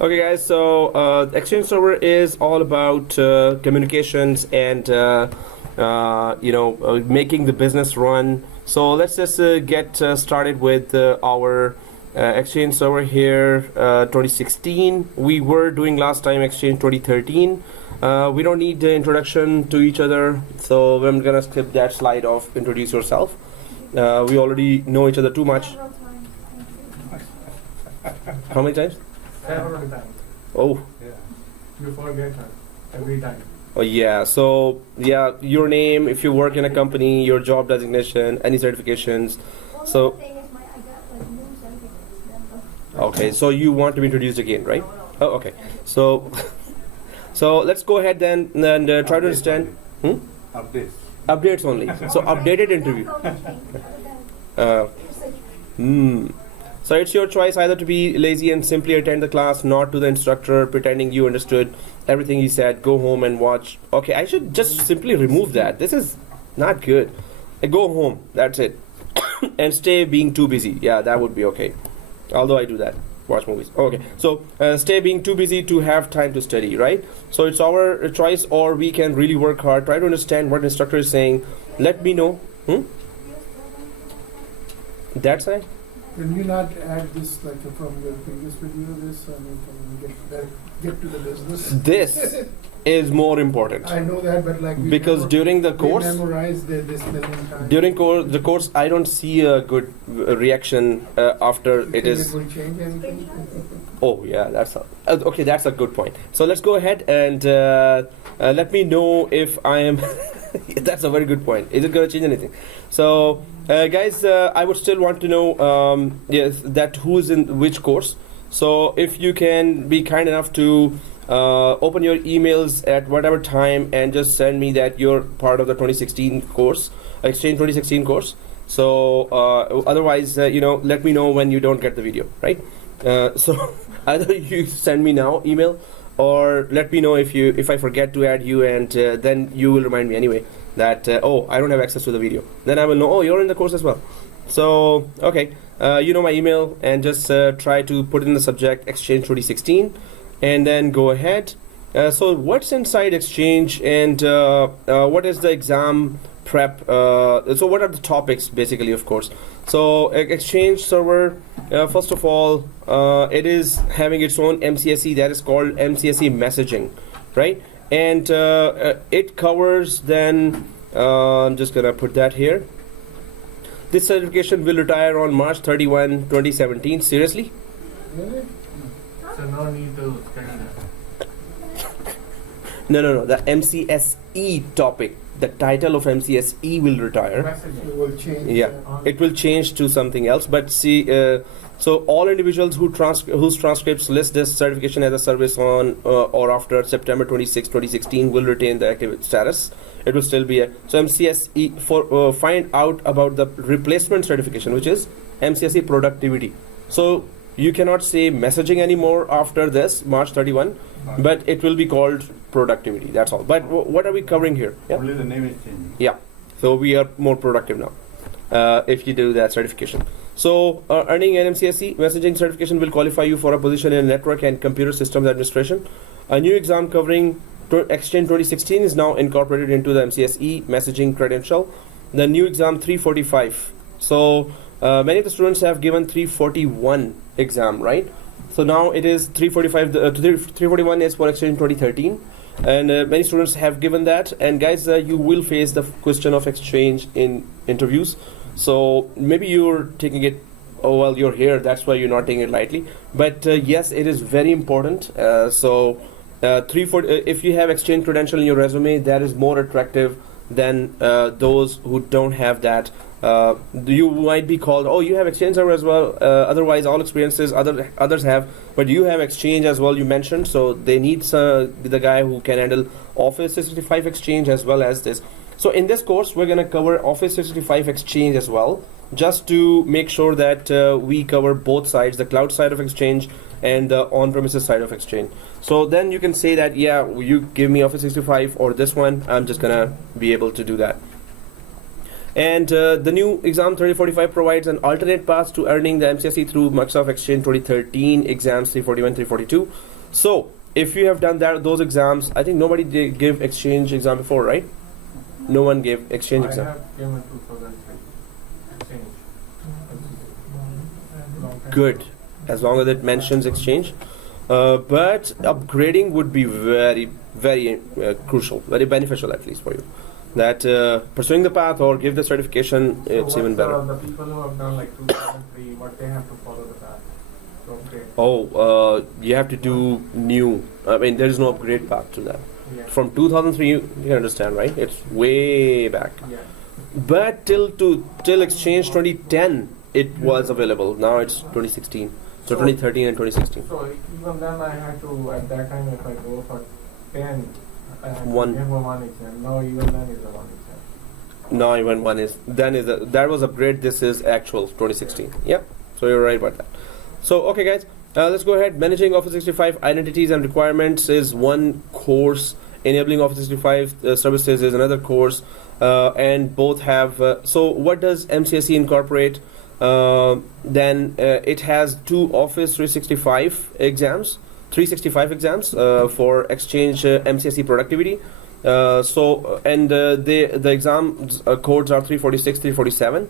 Okay, guys. So Exchange Server is all about communications and making the business run. So let's just get started with our Exchange Server here. 2016. We were doing last time Exchange 2013. We don't need the introduction to each other, so I'm gonna skip that slide of introduce yourself. We already know each other too much. How many times? Several times. Oh. Yeah. You forget her every time. Oh yeah. So yeah, your name, if you work in a company, your job designation, any certifications. So okay. So you want to be introduced again, right? Oh, okay. So so let's go ahead then and try to understand. Updates only. So updated interview. So it's your choice either to be lazy and simply attend the class, not to the instructor, pretending you understood everything he said, go home and watch. Okay, I should just simply remove that. This is not good. Go home, that's it. And stay being too busy. Yeah, that would be okay. Although I do that, watch movies. Okay, so stay being too busy to have time to study, right? So it's our choice, or we can really work hard, try to understand what the instructor is saying. Let me know. That's it. Can you not add this like from your previous video? This can we get to the business. This is more important. I know that, but like because during the course, memorized this million times. During the course, I don't see a good reaction after it is. It will change anything? Oh yeah, that's okay. That's a good point. So let's go ahead and let me know if I am. That's a very good point. Is it going to change anything? So guys, I would still want to know yes, that who's in which course. So if you can be kind enough to open your emails at whatever time and just send me that you're part of the 2016 course, Exchange 2016 course. So otherwise, let me know when you don't get the video, right? So either you send me now email, or let me know if I forget to add you, and then you will remind me anyway that oh, I don't have access to the video. Then I will know, oh, you're in the course as well. So okay, you know my email, and just try to put in the subject Exchange 2016 and then go ahead. So what's inside Exchange, and what is the exam prep? So what are the topics basically, of course? So Exchange Server, first of all, it is having its own MCSE that is called MCSE messaging, right? And it covers then, I'm just gonna put that here. This certification will retire on March 31, 2017. Seriously? Really? So no need to study that. No. The MCSE topic, the title of MCSE will retire. It will change. Yeah, it will change to something else. But see, so all individuals whose transcripts list this certification as a service on or after September 26, 2016 will retain the active status. It will still be so MCSE for find out about the replacement certification, which is MCSE productivity. So you cannot say messaging anymore after this March 31, but it will be called productivity. That's all. But what are we covering here? Yeah? Only the name is changing. Yeah. So we are more productive now if you do that certification. So earning an MCSE messaging certification will qualify you for a position in network and computer systems administration. A new exam covering Exchange 2016 is now incorporated into the MCSE messaging credential. The new exam 345. So many of the students have given 341 exam, right? So now it is 345. 341 is for Exchange 2013, and many students have given that. And guys, you will face the question of Exchange in interviews. So maybe you're taking it, oh well, you're here, that's why you're not taking it lightly. But yes, it is very important. So if you have Exchange credential in your resume, that is more attractive than those who don't have that. You might be called, oh, you have Exchange Server as well. Otherwise, all experiences others have, but you have Exchange as well. You mentioned, so they need the guy who can handle Office 365 Exchange as well as this. So in this course, we're gonna cover Office 365 Exchange as well, just to make sure that we cover both sides, the cloud side of Exchange and the on-premises side of Exchange. So then you can say that, yeah, you give me Office 365 or this one, I'm just gonna be able to do that. And the new exam 3045 provides an alternate path to earning the MCSE through Microsoft Exchange 2013 exams 341, 342. So if you have done those exams, I think nobody did give Exchange exam before, right? No one gave Exchange exam. I have given 2003 Exchange. Long time Good, ago. as long as it mentions Exchange. But upgrading would be very, very crucial, very beneficial at least for you. That pursuing the path or give the certification, it's So even better. the people who have done like 2003, what they have to follow the path to upgrade? Oh, you have to do new. I mean, there is no upgrade path to that. Yeah. From 2003, you can understand, right? It's way back. Yeah. But till Exchange 2010, it was available. Now it's 2016. So 2013 and 2016. So even then I had to, at that time, if I go for 10, I had One. to give one exam. No, even then is a one exam. No, even one is. Then is that was upgrade. This is actual 2016. Yep. So you're right about that. So okay, guys, let's go ahead. Managing Office 365 identities and requirements is one course. Enabling Office 365 services is another course, and both have. So what does MCSE incorporate? Then it has two Office 365 exams, 365 exams for Exchange MCSE productivity. The exam codes are 346, 347,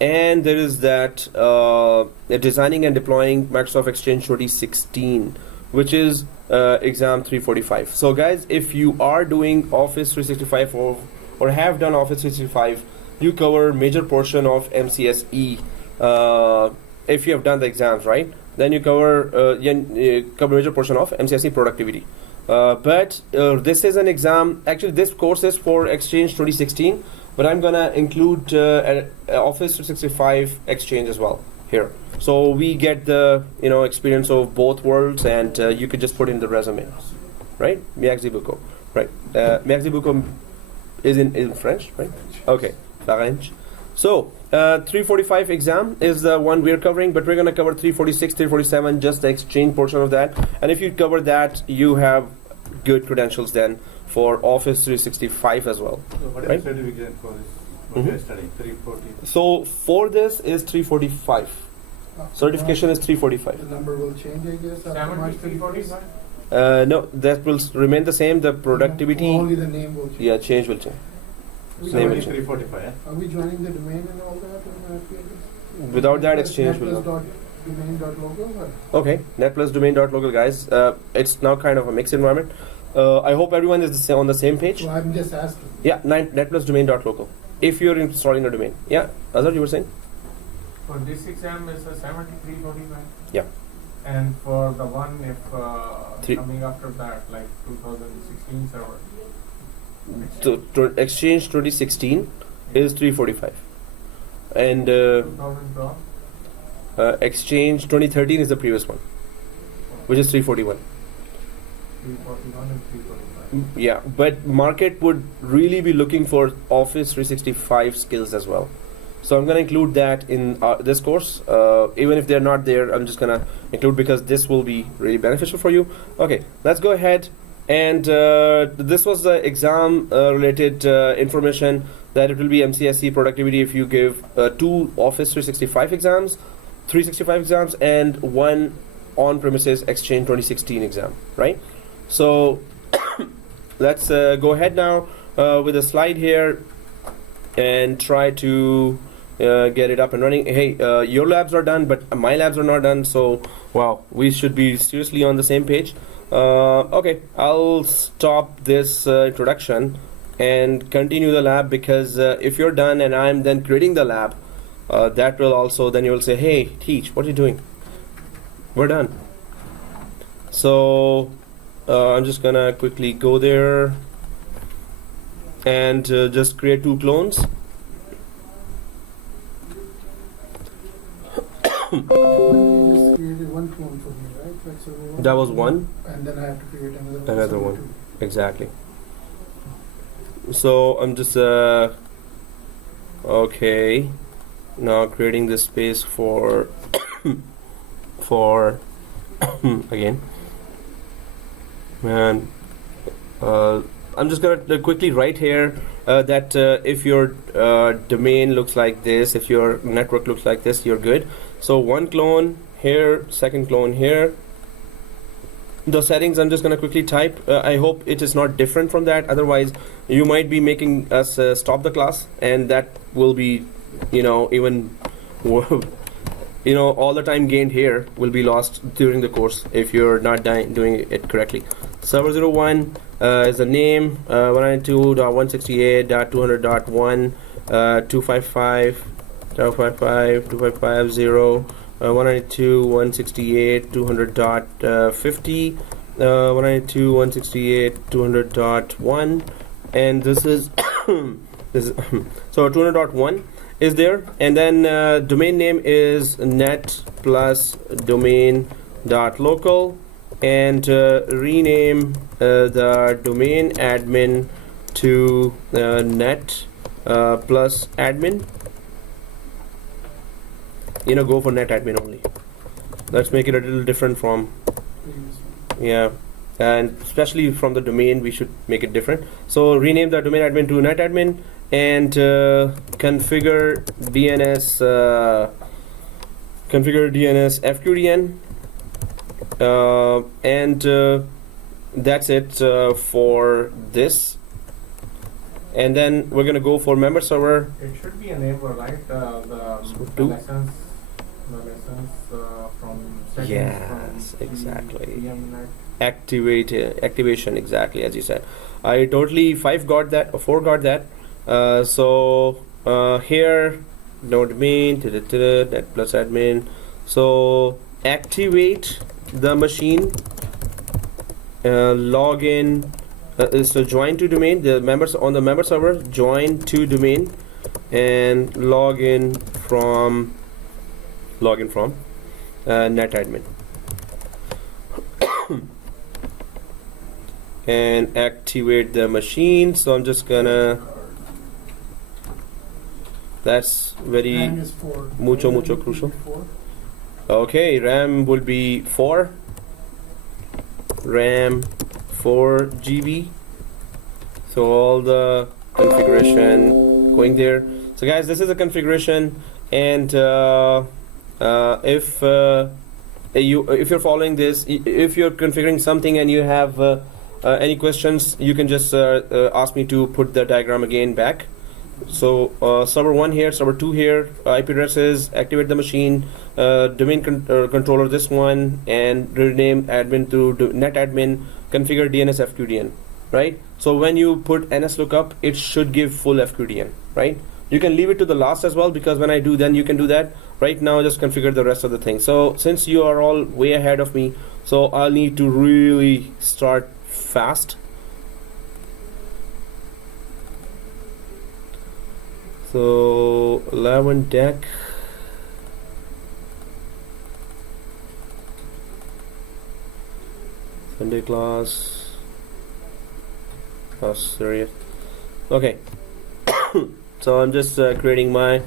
and there is that designing and deploying Microsoft Exchange 2016, which is exam 345. So guys, if you are doing Office 365 or have done Office 365, you cover major portion of MCSE. If you have done the exams, right, then you cover major portion of MCSE productivity. But this is an exam. Actually, this course is for Exchange 2016, but I'm gonna include Office 365 Exchange as well here. So we get the experience of both worlds, and you could just put in the resume, right? Merci beaucoup. Right. Merci beaucoup is in French, right? Okay. French. So 345 exam is the one we're covering, but we're going to cover 346, 347, just the Exchange portion of that. And if you cover that, you have good credentials then for Office 365 as well. So what Right? is the certificate for this? What we are studying? 340. So for this is 345. Certification is 345. The number will change, I guess, after March 31st. No, that will remain the same. The productivity, Only the name will change. yeah, change will change. We Name will joining- change. 345, yeah? Are we joining the domain and all that? in our Without that, Netplus- Exchange will not. Netplus.domain.logo, or? Okay, net plus domain.local, guys. It's now kind of a mixed environment. I hope everyone is on the same page. So I'm just asking. Yeah, net plus domain.local. If you're installing a domain. Yeah, Azhar, you were saying? For this exam is a 7345. Yeah. And for the one if Three- coming after that, like 2016 server. Exchange 2016 is 345. And 2012. Exchange 2013 is the previous one, which is 341. 341 and 345. Yeah, but market would really be looking for Office 365 skills as well. So I'm going to include that in this course. Even if they're not there, I'm just going to include because this will be really beneficial for you. Okay, let's go ahead. And this was the exam related information that it will be MCSE productivity if you give 2 Office 365 exams, 365 exams, and 1 on-premises Exchange 2016 exam, right? So let's go ahead now with a slide here and try to get it up and running. Hey, your labs are done, but my labs are not done. So, wow, we should be seriously on the same page. Okay, I'll stop this introduction and continue the lab because if you're done and I'm then creating the lab, that will also, then you will say, hey, teach, what are you doing? We're done. So, I'm just gonna quickly go there and just create 2 clones. You just created one clone for me, right? Like, so That was one. And then I have to create another Another so one. two. Exactly. So I'm just okay. Now creating this space for again. Man, I'm just gonna quickly write here that if your domain looks like this, if your network looks like this, you're good. So one clone here, second clone here. The settings I'm just gonna quickly type. I hope it is not different from that. Otherwise, you might be making us stop the class, and that will be, even. All the time gained here will be lost during the course if you're not doing it correctly. Server 01 is the name, 192.168.200.1, 255.255.255.0, 192.168.200.50, 192.168.200.1, and this is so 200.1 is there, and then domain name is net plus domain dot local, and rename the domain admin to net plus admin. Go for net admin only. Let's make it a little different from and especially from the domain we should make it different. So rename the domain admin to net admin, and configure DNS FQDN, and that's it for this. And then we're gonna go for member server. It should be enabled, right? The lessons from settings. Yes, from exactly. VMnet. Activation, exactly as you said. I totally 4 got that. So here no domain net plus admin. So activate the machine, log in. So join to domain. The members on the member server, join to domain, and log in from net admin. And activate the machine. So I'm just gonna. That's very RAM is 4. mucho crucial. Okay, RAM will be 4. RAM 4 GB. So all the configuration going there. So guys, this is a configuration, and if you're following this, if you're configuring something and you have any questions, you can just ask me to put the diagram again back. So server 1 here, server 2 here, IP addresses, activate the machine, domain controller this one, and rename admin to net admin, configure DNS FQDN, right? So when you put NSLOOKUP, it should give full FQDN, right? You can leave it to the last as well, because when I do, then you can do that. Right now, just configure the rest of the things. So since you are all way ahead of me, so I'll need to really start fast. So 11 deck. Sunday class. Oh, serious. Okay. So I'm just creating my.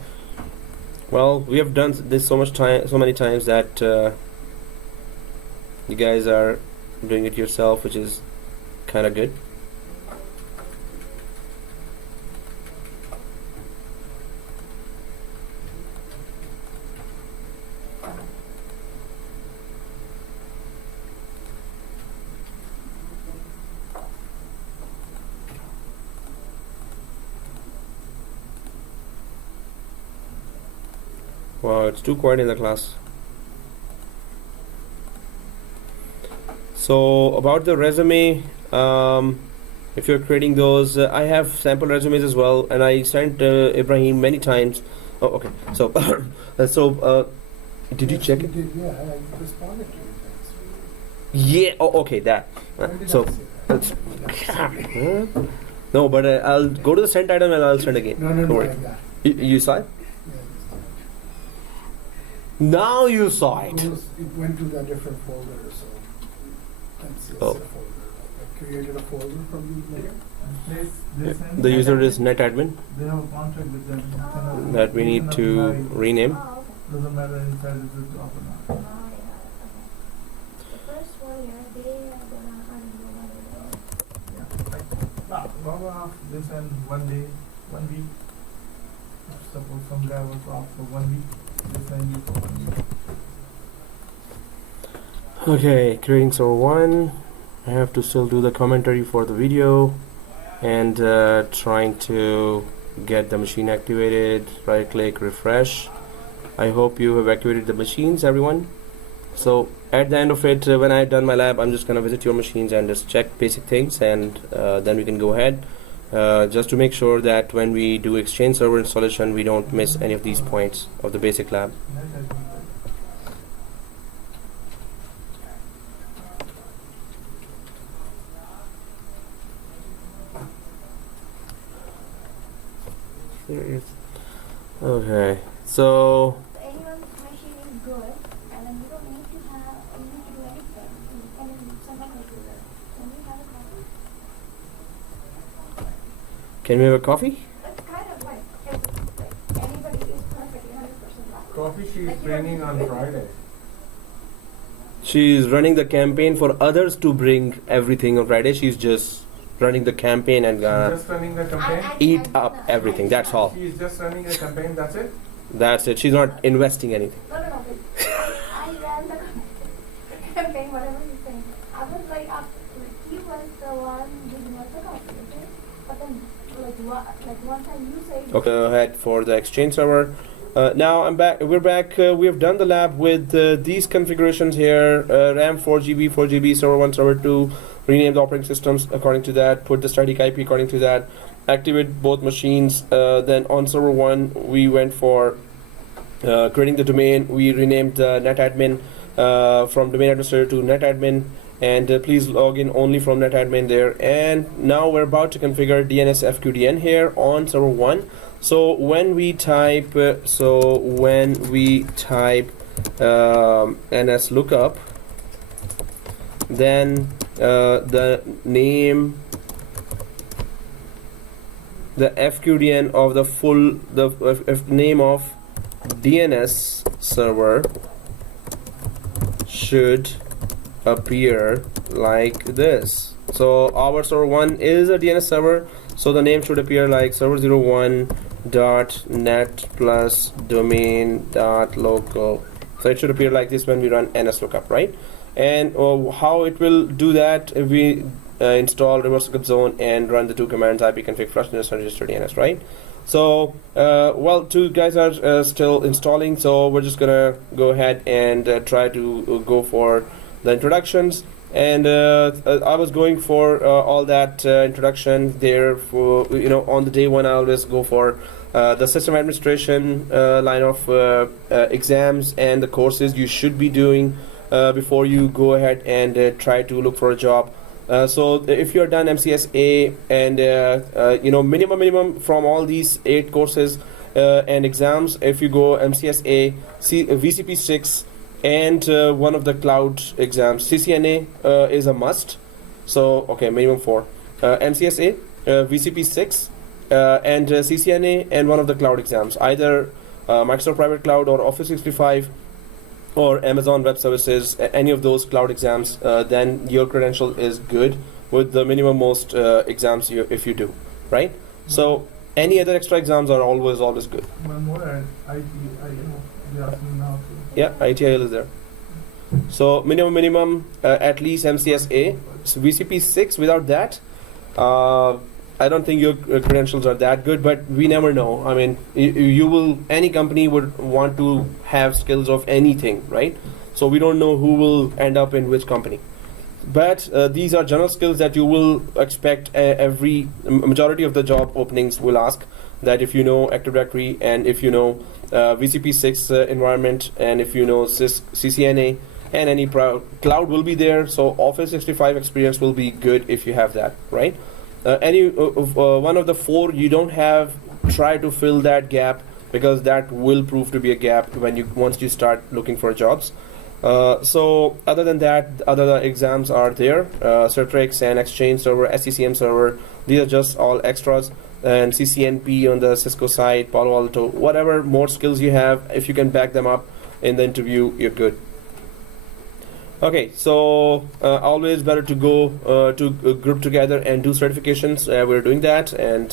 Well, we have done this so many times that you guys are doing it yourself, which is kind of good. Wow, it's too quiet in the class. So about the resume, if you're creating those, I have sample resumes as well, and I sent Ibrahim many times. Oh, okay. So, did you check it? Did, yeah, I responded to it. Yeah. Oh, okay. That. So. No, but I'll go to the sent item and I'll send again. No, Don't worry. I got it. You saw it? Yeah, Now you saw it it. went to the different folder, so that's a folder. I created a folder from these layer. The user is net admin They have a contract with them. that we need to rename. Doesn't matter inside is it up or not. One off this and 1 day, 1 week. Suppose some guy was off for 1 week, this and you for 1 week. Okay, creating server 1. I have to still do the commentary for the video and trying to get the machine activated. Right click, refresh. I hope you have activated the machines, everyone. So at the end of it, when I've done my lab, I'm just gonna visit your machines and just check basic things, and then we can go ahead just to make sure that when we do Exchange server installation, we don't miss any of these points of the basic lab. That has been good. Okay, so Anyone's machine is good, and then you don't need to do anything. You can send a computer. Can we have a coffee? can we have a coffee? It's kind of like if anybody is perfectly 100% right. Coffee she's Like you training don't- on Friday. She's running the campaign for others to bring everything on Friday. She's just running the campaign and She's gonna just running the campaign. eat up everything. That's all. She's just running a campaign, that's it? That's it. She's not investing anything. No, but I ran the campaign, whatever you're saying. I was like, he was the one giving us the coffee, okay? But then, one time you said, Okay, go ahead for the Exchange server. Now I'm back. We're back. We have done the lab with these configurations here: RAM 4 GB, 4 GB, server 1, server 2. Rename the operating systems according to that. Put the static IP according to that. Activate both machines. Then on server 1, we went for creating the domain. We renamed the netadmin from domain administrator to netadmin. And please log in only from netadmin there. And now we're about to configure DNS FQDN here on server 1. So when we type ns lookup, then the name, the FQDN of the full name of DNS server should appear like this. So our server 1 is a DNS server, so the name should appear like server01.net plus domain.local. So it should appear like this when we run ns lookup, right? And how it will do that if we install reverse circuit zone and run the two commands ipconfig flushness and register DNS, right? So well, two guys are still installing, so we're just gonna go ahead and try to go for the introductions. And I was going for all that introduction there for, on the day one I always go for the system administration line of exams and the courses you should be doing before you go ahead and try to look for a job. So if you're done MCSA and minimum from all these 8 courses and exams, if you go MCSA, VCP 6 and one of the cloud exams, CCNA is a must. So okay, minimum 4 MCSA, VCP 6 and CCNA and one of the cloud exams, either Microsoft Private Cloud or Office 365 or Amazon Web Services, any of those cloud exams, then your credential is good with the minimum most exams if you do, right? So any other extra exams are always good. One more and they ask me now too. Yeah, ITIL is there. So minimum at least MCSA. So VCP 6, without that, I don't think your credentials are that good, but we never know. I mean, any company would want to have skills of anything, right? So we don't know who will end up in which company. But these are general skills that you will expect. Every majority of the job openings will ask that if you know Active Directory and if you know VCP 6 environment and if you know CCNA and any cloud will be there. So Office 365 experience will be good if you have that, right? Any one of the 4 you don't have, try to fill that gap, because that will prove to be a gap once you start looking for jobs. So other than that, other exams are there, Certrix and Exchange server, SCCM server, these are just all extras, and CCNP on the Cisco side, Palo Alto, whatever more skills you have, if you can back them up in the interview, you're good. Okay, so always better to go to group together and do certifications. We're doing that, and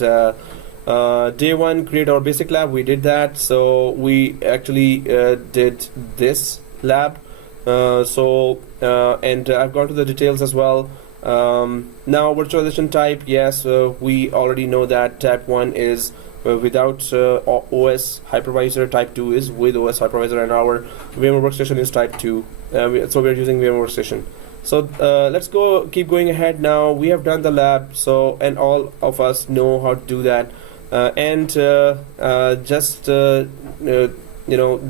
day one, create our basic lab. We did that, so we actually did this lab. And I've gone to the details as well. Now virtualization type, yes, we already know that type 1 is without OS hypervisor, type 2 is with OS hypervisor, and our VMware Workstation is type 2. So we're using VMware Workstation. So let's keep going ahead now. We have done the lab, so and all of us know how to do that.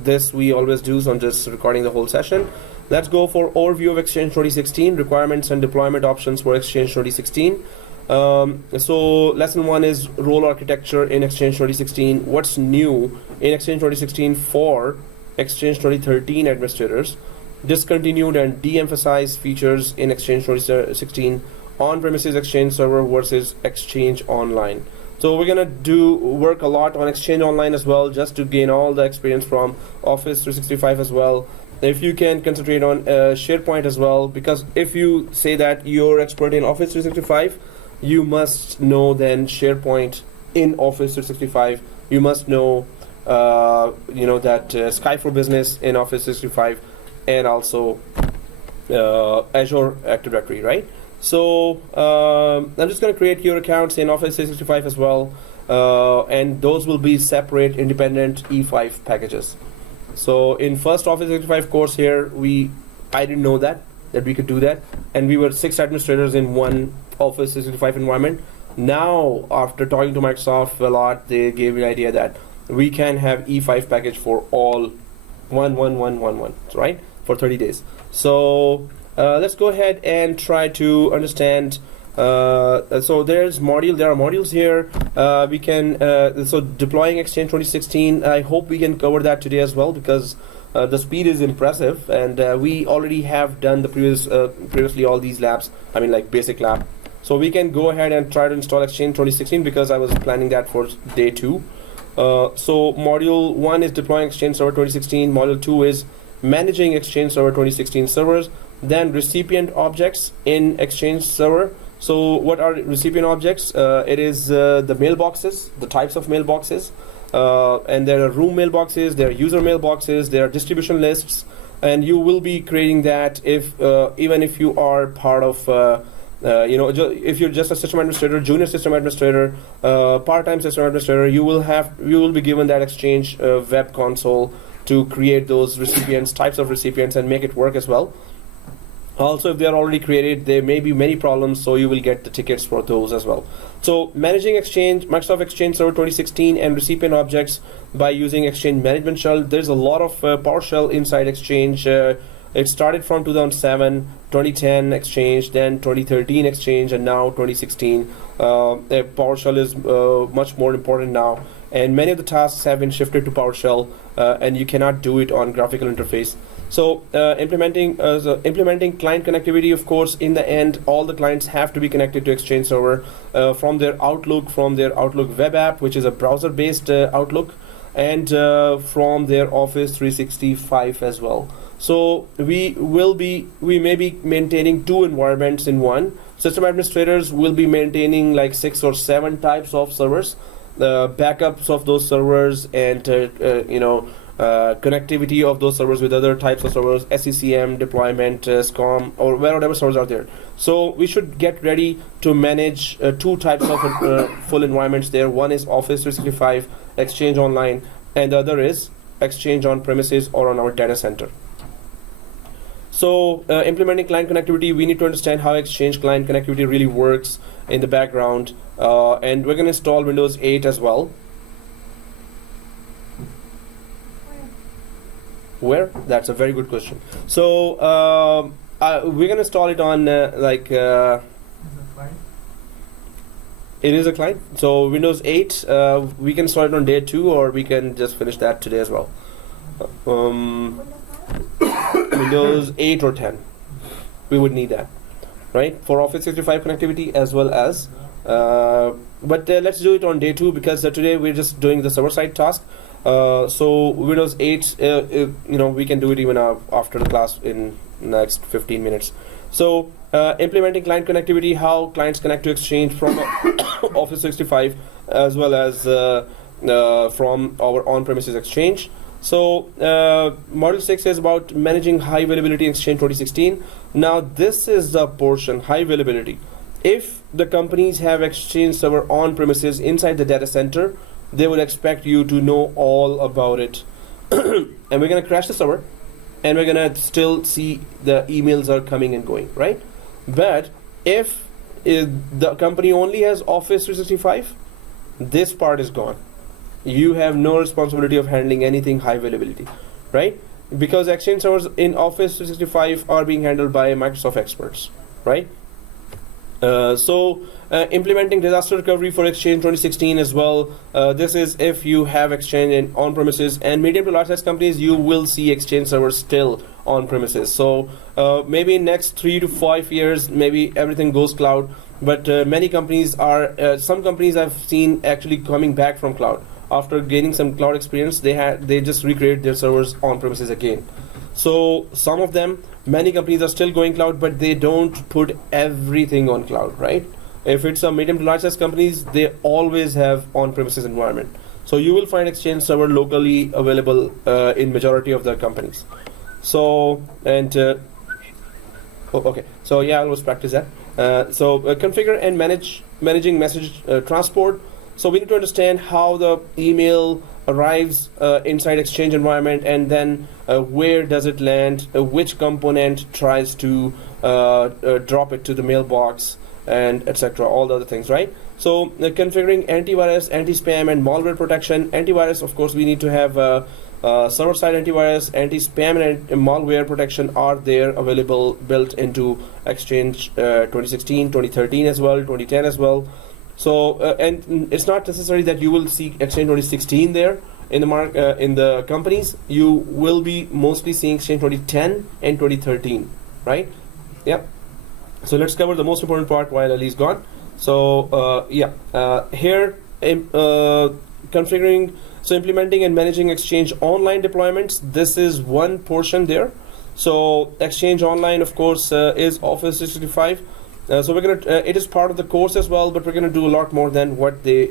This we always do, so I'm just recording the whole session. Let's go for overview of Exchange 2016, requirements and deployment options for Exchange 2016. So lesson 1 is role architecture in Exchange 2016. What's new in Exchange 2016 for Exchange 2013 administrators? Discontinued and de-emphasized features in Exchange 2016, on-premises Exchange Server versus Exchange Online. So we're gonna work a lot on Exchange Online as well, just to gain all the experience from Office 365 as well. If you can concentrate on SharePoint as well, because if you say that you're expert in Office 365, you must know then SharePoint in Office 365. You must know, Skype for Business in Office 365, and also Azure Active Directory, right? So I'm just going to create your accounts in Office 365 as well, and those will be separate, independent E5 packages. So in first Office 365 course here, I didn't know that we could do that, and we were 6 administrators in one Office 365 environment. Now, after talking to Microsoft a lot, they gave me the idea that we can have E5 package for all 1, right, for 30 days. So let's go ahead and try to understand. So there are modules here. We can so deploying Exchange 2016. I hope we can cover that today as well, because the speed is impressive, and we already have done the previously all these labs. I mean, like basic lab. So we can go ahead and try to install Exchange 2016, because I was planning that for day 2. So module 1 is deploying Exchange Server 2016. Module 2 is managing Exchange Server 2016 servers. Then recipient objects in Exchange Server. So what are recipient objects? It is the mailboxes, the types of mailboxes, and there are room mailboxes, there are user mailboxes, there are distribution lists, and you will be creating that if even if you are part of if you're just a system administrator, junior system administrator, part-time system administrator, you will be given that Exchange web console to create those recipients, types of recipients, and make it work as well. Also, if they are already created, there may be many problems, so you will get the tickets for those as well. So managing Microsoft Exchange Server 2016 and recipient objects by using Exchange Management Shell. There's a lot of PowerShell inside Exchange. It started from 2007, 2010 Exchange, then 2013 Exchange, and now 2016. PowerShell is much more important now, and many of the tasks have been shifted to PowerShell, and you cannot do it on graphical interface. So implementing client connectivity, of course, in the end, all the clients have to be connected to Exchange Server from their Outlook web app, which is a browser-based Outlook, and from their Office 365 as well. So we may be maintaining 2 environments in one. System administrators will be maintaining like 6 or 7 types of servers, backups of those servers, and connectivity of those servers with other types of servers, SCCM, deployment, SCOM, or whatever servers are there. So we should get ready to manage 2 types of full environments there. One is Office 365, Exchange Online, and the other is Exchange on premises or on our data center. So implementing client connectivity, we need to understand how Exchange client connectivity really works in the background, and we're going to install Windows 8 as well. Where? That's a very good question. So we're going to install it on it is a client. So Windows 8, we can start it on day 2, or we can just finish that today as well. Windows 8 or 10, we would need that, right, for Office 365 connectivity as well as. But let's do it on day 2, because today we're just doing the server-side task. So Windows 8, we can do it even after the class in next 15 minutes. So implementing client connectivity, how clients connect to Exchange from Office 365 as well as from our on-premises Exchange. So module 6 is about managing high availability in Exchange 2016. Now this is the portion, high availability. If the companies have Exchange server on premises inside the data center, they would expect you to know all about it. And we're going to crash the server, and we're going to still see the emails are coming and going, right? But if the company only has Office 365, this part is gone. You have no responsibility of handling anything high availability, right? Because Exchange servers in Office 365 are being handled by Microsoft experts, right? Implementing disaster recovery for Exchange 2016 as well. This is if you have Exchange in on-premises, and medium to large size companies, you will see Exchange servers still on-premises. So maybe in next 3 to 5 years, maybe everything goes cloud. But many companies are, some companies I've seen actually coming back from cloud. After gaining some cloud experience, they just recreate their servers on-premises again. So some of them, many companies are still going cloud, but they don't put everything on cloud, right? If it's a medium to large size companies, they always have on-premises environment. So you will find Exchange server locally available in majority of the companies. So, and, okay, so yeah, I'll always practice that. Configure and managing message transport. So we need to understand how the email arrives inside Exchange environment, and then where does it land, which component tries to drop it to the mailbox, and etc. All the other things, right? So configuring antivirus, anti-spam, and malware protection. Antivirus, of course, we need to have server-side antivirus, anti-spam, and malware protection are there available, built into Exchange 2016, 2013 as well, 2010 as well. So and it's not necessary that you will see Exchange 2016 there in the in the companies. You will be mostly seeing Exchange 2010 and 2013, right? Yep. So let's cover the most important part while Ali's gone. So here configuring, so implementing and managing Exchange online deployments. This is one portion there. So Exchange Online, of course, is Office 365. So we're gonna. It is part of the course as well, but we're gonna do a lot more than what they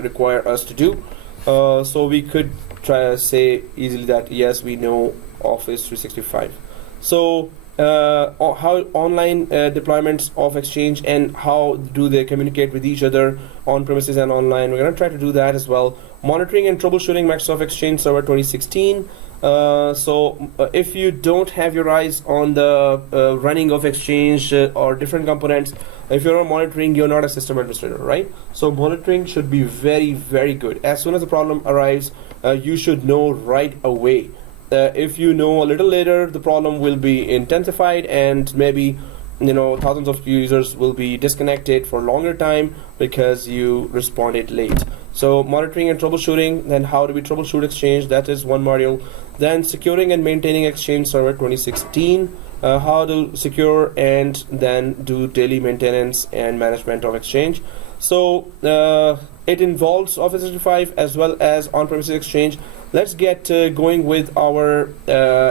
require us to do. So we could try to say easily that yes, we know Office 365. So how online deployments of Exchange and how do they communicate with each other on premises and online? We're gonna try to do that as well. Monitoring and troubleshooting Microsoft Exchange Server 2016. If you don't have your eyes on the running of Exchange or different components, if you're not monitoring, you're not a system administrator, right? So monitoring should be very, very good. As soon as the problem arrives, you should know right away. If you know a little later, the problem will be intensified, and maybe thousands of users will be disconnected for longer time because you responded late. So monitoring and troubleshooting, then how do we troubleshoot Exchange? That is one module. Then securing and maintaining Exchange Server 2016, how to secure and then do daily maintenance and management of Exchange. So it involves Office 365 as well as on-premises Exchange. Let's get going with our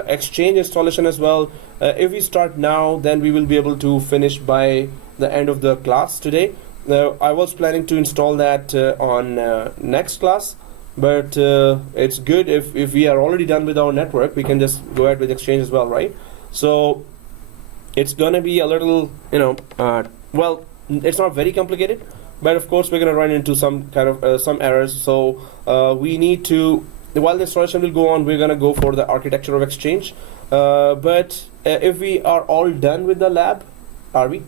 Exchange installation as well. If we start now, then we will be able to finish by the end of the class today. I was planning to install that on next class, but it's good if we are already done with our network, we can just go ahead with Exchange as well, right? So it's gonna be a little, well, it's not very complicated, but of course we're gonna run into some kind of some errors. So we need to, while the installation will go on, we're gonna go for the architecture of Exchange. But if we are all done with the lab, are we?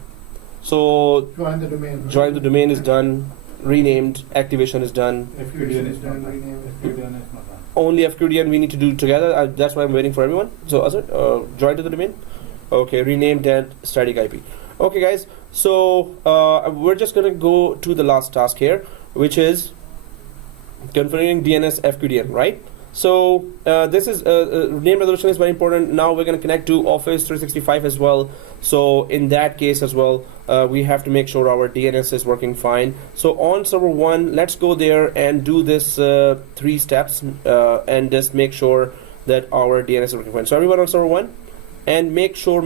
So Join the domain. Right? Join the domain is done, renamed, activation is done. FQDN is not done. Renamed. FQDN is not done. Only FQDN we need to do together. That's why I'm waiting for everyone. So Azhar, join to the domain. Okay, renamed and static IP. Okay, guys. So we're just gonna go to the last task here, which is configuring DNS FQDN, right? So this is name resolution is very important. Now we're going to connect to Office 365 as well. So in that case as well, we have to make sure our DNS is working fine. So on server 1, let's go there and do this 3 steps and just make sure that our DNS is working fine. So everyone on server 1, and make sure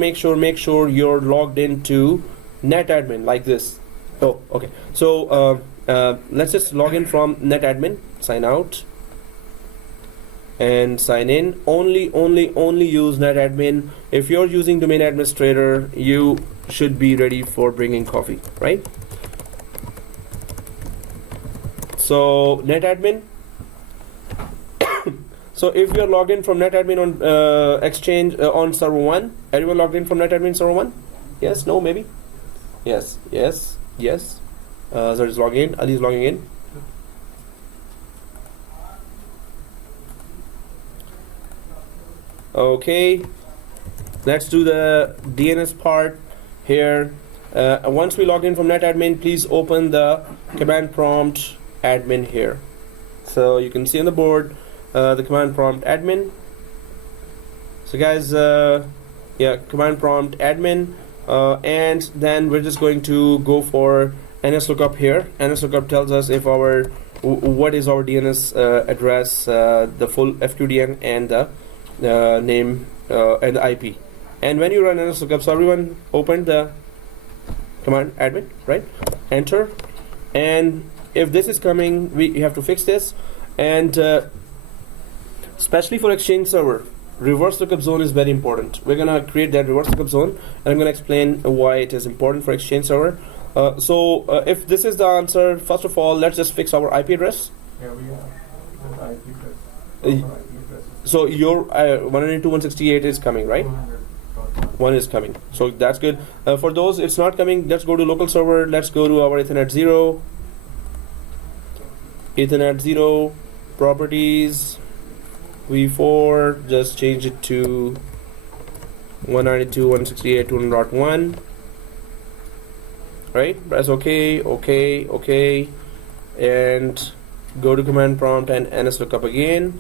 you're logged into NetAdmin like this. Oh, okay. So let's just log in from NetAdmin, sign out, and sign in. Only use NetAdmin. If you're using domain administrator, you should be ready for bringing coffee, right? So NetAdmin. So if you're logged in from NetAdmin on Exchange on server 1, everyone logged in from NetAdmin server 1? Yes, no, maybe? Yes. Zar is logging in, Ali is logging in. Okay, let's do the DNS part here. Once we log in from NetAdmin, please open the command prompt admin here. So you can see on the board the command prompt admin. So guys, command prompt admin, and then we're just going to go for NSLOOKUP here. NSLOOKUP tells us if what is our DNS address, the full FQDN, and the name and the IP. And when you run NSLOOKUP, so everyone opened the command admin, right? Enter, and if this is coming, we have to fix this. And especially for Exchange server, reverse lookup zone is very important. We're gonna create that reverse lookup zone, and I'm gonna explain why it is important for Exchange server. So if this is the answer, first of all, let's just fix our IP address. Yeah, we have the IP address. So your 192.168 is coming, right? 200.1. One is coming, so that's good. For those it's not coming, let's go to local server. Let's go to our Ethernet 0. Ethernet 0 properties v4. Just change it to 192.168.200.1. Right? Press OK, and go to command prompt and NSLOOKUP again.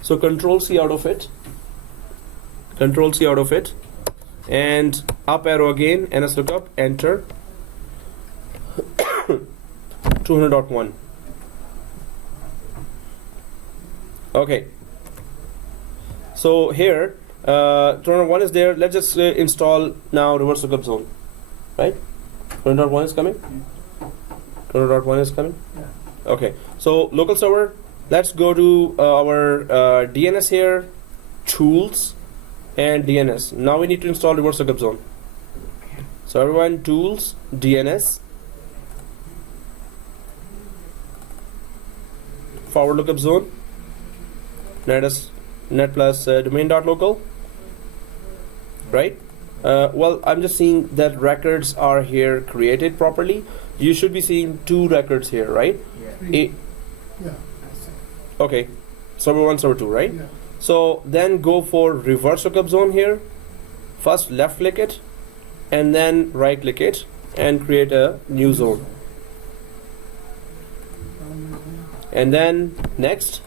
So Control C out of it, and up arrow again, NSLOOKUP, enter. 200.1. Okay. So here, 200.1 is there. Let's just install now reverse lookup zone. Right? 200.1 is coming. 200.1 is coming. Yeah. Okay. So local server. Let's go to our DNS here, tools, and DNS. Now we need to install reverse lookup zone. So everyone, tools, DNS, forward lookup zone, net plus domain.local, right? Well, I'm just seeing that records are here created properly. You should be seeing 2 records here, right? Yeah. Yeah. Okay, server 1, server 2, right? Yeah. So then go for reverse lookup zone here. First left click it, and then right click it, and create a new zone. And then next,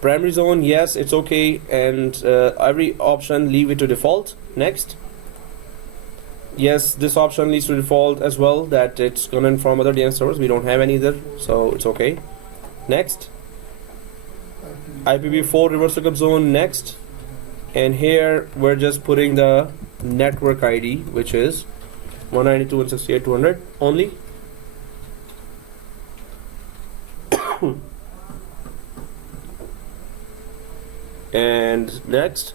primary zone, yes, it's okay, and every option leave it to default. Next, yes, this option leads to default as well, that it's coming from other DNS servers. We don't have any either, so it's okay. Next, IPv4 reverse lookup zone, next, and here we're just putting the network ID, which is 192.168.200 only. And next,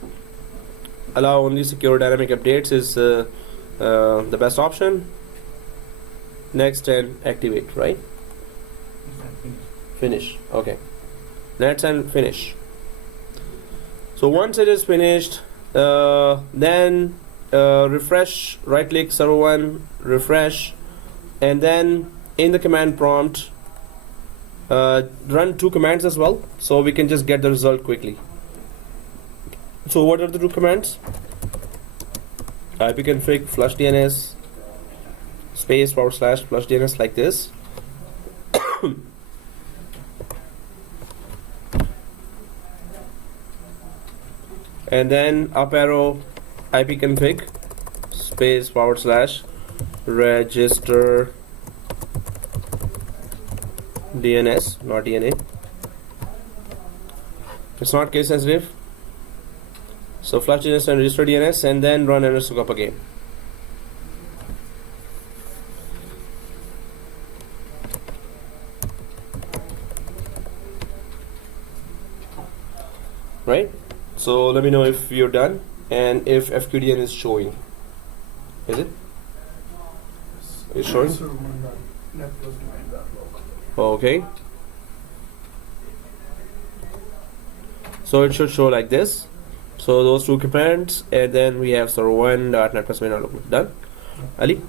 allow only secure dynamic updates is the best option. Next, and activate, right? Finish. Okay. Let's and finish. So once it is finished, then refresh, right click server 1, refresh, and then in the command prompt run 2 commands as well, so we can just get the result quickly. So what are the 2 commands? ipconfig flush DNS space / flush DNS, like this. And then up arrow ipconfig space / register DNS, not DNA. It's not case sensitive. So flush DNS and register DNS, and then run nslookup again. Right? So let me know if you're done and if FQDN is showing. Is it? It's showing? Okay. So it should show like this. So those two commands, and then we have server1.net+main. Done? Ali?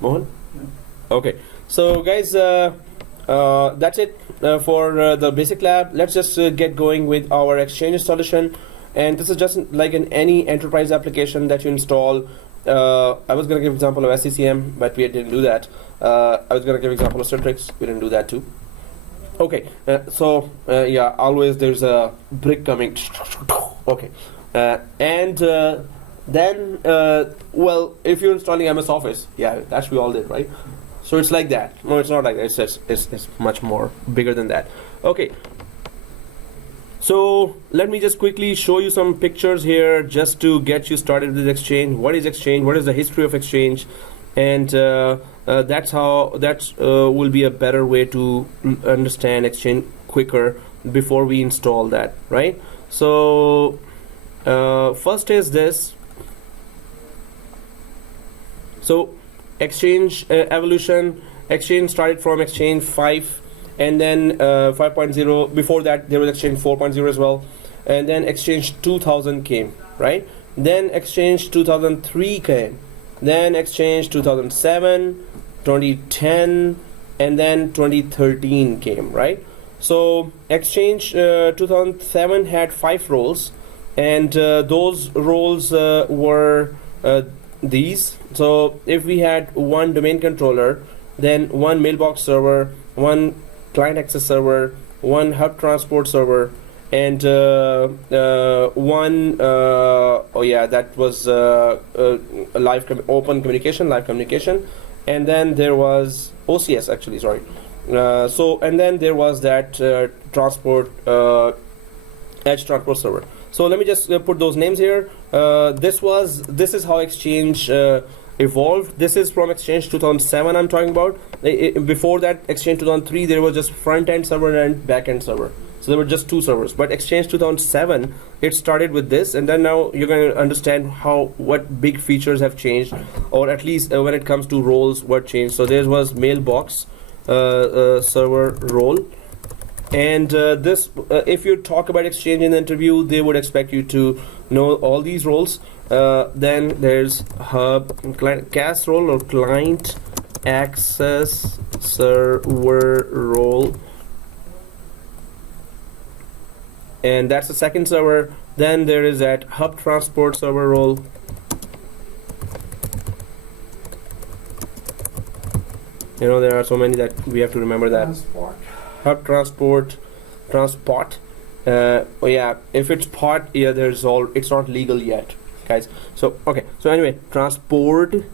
Mohan? Okay. So guys, that's it for the basic lab. Let's just get going with our Exchange installation. And this is just like in any enterprise application that you install. I was going to give example of SCCM, but we didn't do that. I was going to give example of Citrix. We didn't do that too. Okay, so yeah, always there's a brick coming. Okay, and then well, if you're installing MS Office, yeah, that's we all did, right? So it's like that. No, it's not like that. It's much more bigger than that. Okay. So let me just quickly show you some pictures here just to get you started with Exchange. What is Exchange? What is the history of Exchange? And that's how will be a better way to understand Exchange quicker before we install that, right? So first is this. So Exchange evolution. Exchange started from Exchange 5. And then 5.0, before that there was Exchange 4.0 as well, and then Exchange 2000 came, right? Then Exchange 2003 came, then Exchange 2007, 2010, and then 2013 came, right? So Exchange 2007 had 5 roles, and those roles were these. So if we had one domain controller, then one mailbox server, one client access server, one hub transport server, and one oh yeah, that was open communication, live communication, and then there was OCS actually, sorry. So and then there was that transport edge transport server. So let me just put those names here. This is how Exchange evolved. This is from Exchange 2007 I'm talking about. Before that, Exchange 2003, there was just front-end server and back-end server. So there were just 2 servers. But Exchange 2007, it started with this, and then now you're going to understand what big features have changed, or at least when it comes to roles, what changed. So there was mailbox server role, and this if you talk about Exchange in the interview, they would expect you to know all these roles. Then there's hub client CAS role, or client access server role, and that's the second server. Then there is that hub transport server role, you know, there are so many that we have to remember that. Hub transport oh yeah, if it's pot, yeah, it's not legal yet, guys. So okay, so anyway, transport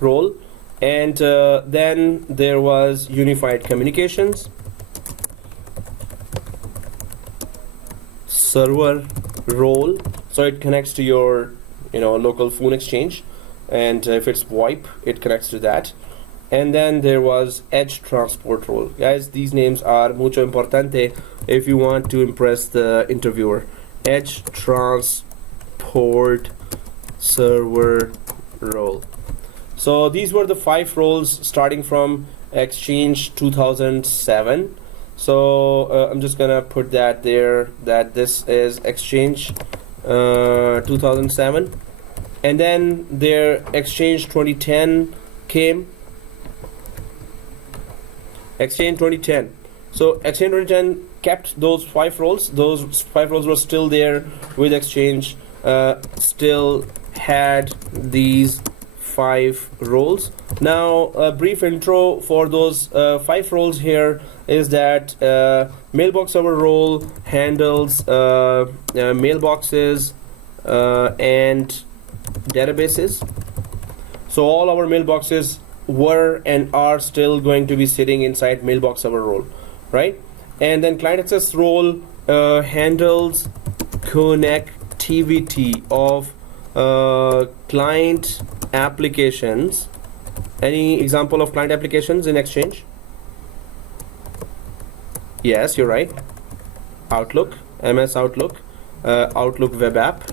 role, and then there was unified communications server role, so it connects to your local phone exchange, and if it's VoIP, it connects to that. And then there was edge transport role. Guys, these names are mucho importante if you want to impress the interviewer. Edge transport server role. So these were the 5 roles starting from Exchange 2007. So I'm just gonna put that there, that this is Exchange 2007. And then their Exchange 2010 came. Exchange 2010. So Exchange 2010 kept those 5 roles. Those 5 roles were still there with Exchange. Still had these 5 roles. Now a brief intro for those 5 roles here is that mailbox server role handles mailboxes and databases. So all our mailboxes were and are still going to be sitting inside mailbox server role, right? and then client access role handles connectivity of client applications. Any example of client applications in Exchange? Yes, you're right. Outlook, MS Outlook, Outlook web app.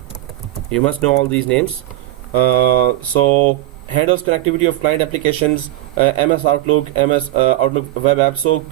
You must know all these names. So handles connectivity of client applications, MS Outlook, MS Outlook web app. So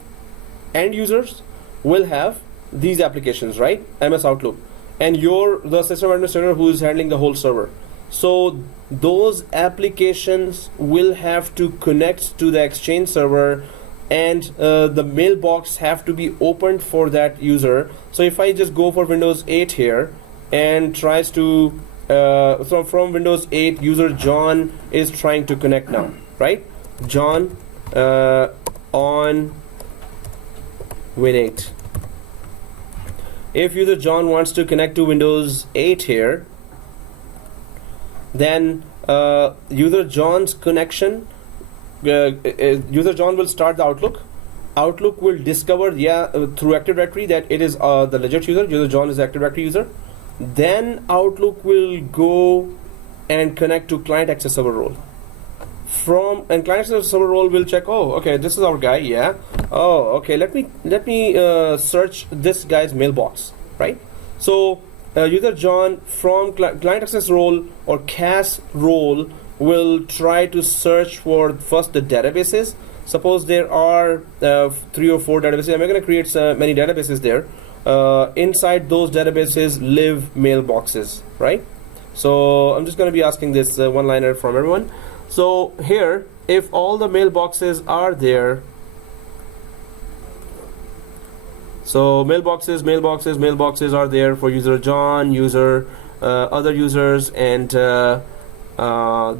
end users will have these applications, right? MS Outlook, and you're the system administrator who is handling the whole server. So those applications will have to connect to the Exchange server, and the mailbox have to be opened for that user. So if I just go for Windows 8 here and tries to so from Windows 8, user John is trying to connect now, right? John on Win 8. If user John wants to connect to Windows 8 here, then user John's connection, user John will start the Outlook. Outlook will discover through Active Directory that it is the legit user. User John is the Active Directory user. Then Outlook will go and connect to client access server role. And client access server role will check, oh, okay, this is our guy, yeah. Oh, okay, let me search this guy's mailbox, right? So user John from client access role or CAS role will try to search for first the databases. Suppose there are 3 or 4 databases. I'm going to create many databases there. Inside those databases live mailboxes, right? So I'm just going to be asking this one-liner from everyone. So here, if all the mailboxes are there, so mailboxes are there for user John, other users, and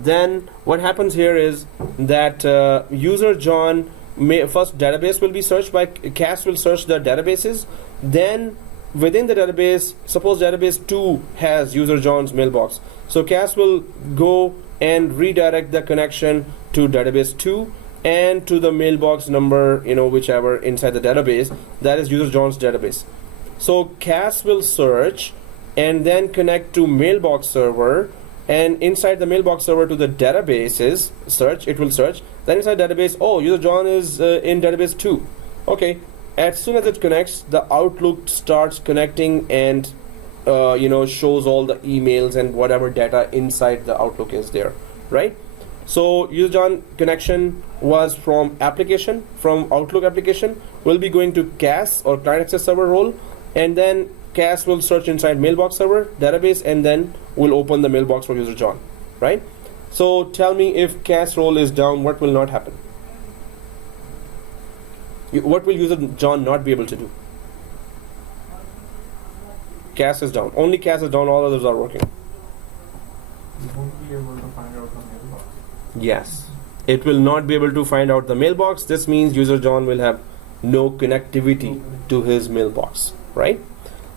then what happens here is that user John first database will be searched by CAS will search the databases. Then within the database, suppose database 2 has user John's mailbox, so CAS will go and redirect the connection to database 2 and to the mailbox number, whichever inside the database, that is user John's database. So CAS will search and then connect to mailbox server, and inside the mailbox server to the databases it will search. Then inside database, oh, user John is in database 2. Okay, as soon as it connects, the Outlook starts connecting and shows all the emails and whatever data inside the Outlook is there, right? So user John connection was from Outlook application, will be going to CAS or client access server role, and then CAS will search inside mailbox server database and then will open the mailbox for user John, right? So tell me, if CAS role is down, what will not happen? What will user John not be able to do? CAS is down. Only CAS is down, all others are working. You won't be able to find out the mailbox. Yes. It will not be able to find out the mailbox. This means user John will have no connectivity to his mailbox, right?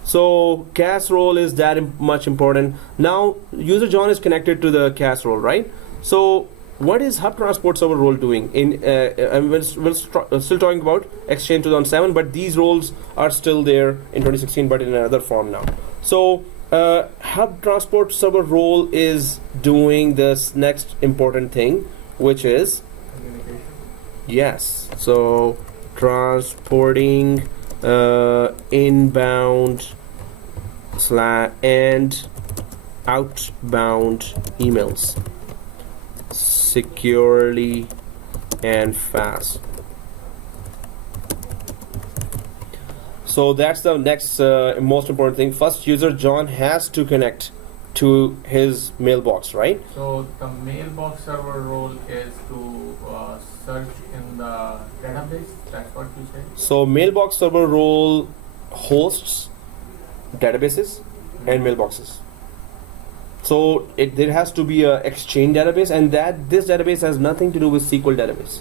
So CAS role is that much important. Now user John is connected to the CAS role, right? So what is Hub Transport Server role doing? We're still talking about Exchange 2007, but these roles are still there in 2016, but in another form now. So Hub Transport Server role is doing this next important thing, which is Communication. yes. So transporting inbound and outbound emails securely and fast. So that's the next most important thing. First, user John has to connect to his mailbox, right? So the mailbox server role is to search in the database. That's what you said. So mailbox server role hosts databases and mailboxes. So there has to be a Exchange database, and this database has nothing to do with SQL database.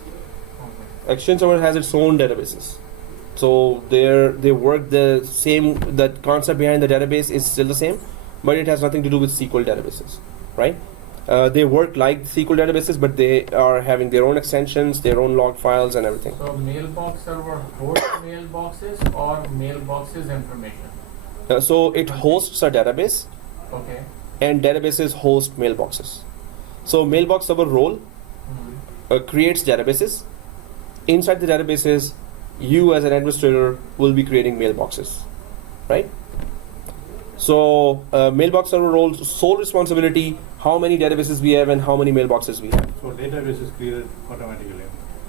Okay. Exchange server has its own databases. So they work the same. The concept behind the database is still the same, but it has nothing to do with SQL databases, right? They work like SQL databases, but they are having their own extensions, their own log files, and everything. So mailbox server hosts mailboxes or mailboxes information? So it hosts a database, Okay. and databases host mailboxes. So mailbox server role creates databases. Inside the databases, you as an administrator will be creating mailboxes, right? So mailbox server roles, sole responsibility, how many databases we have and how many mailboxes we have. So database is created automatically.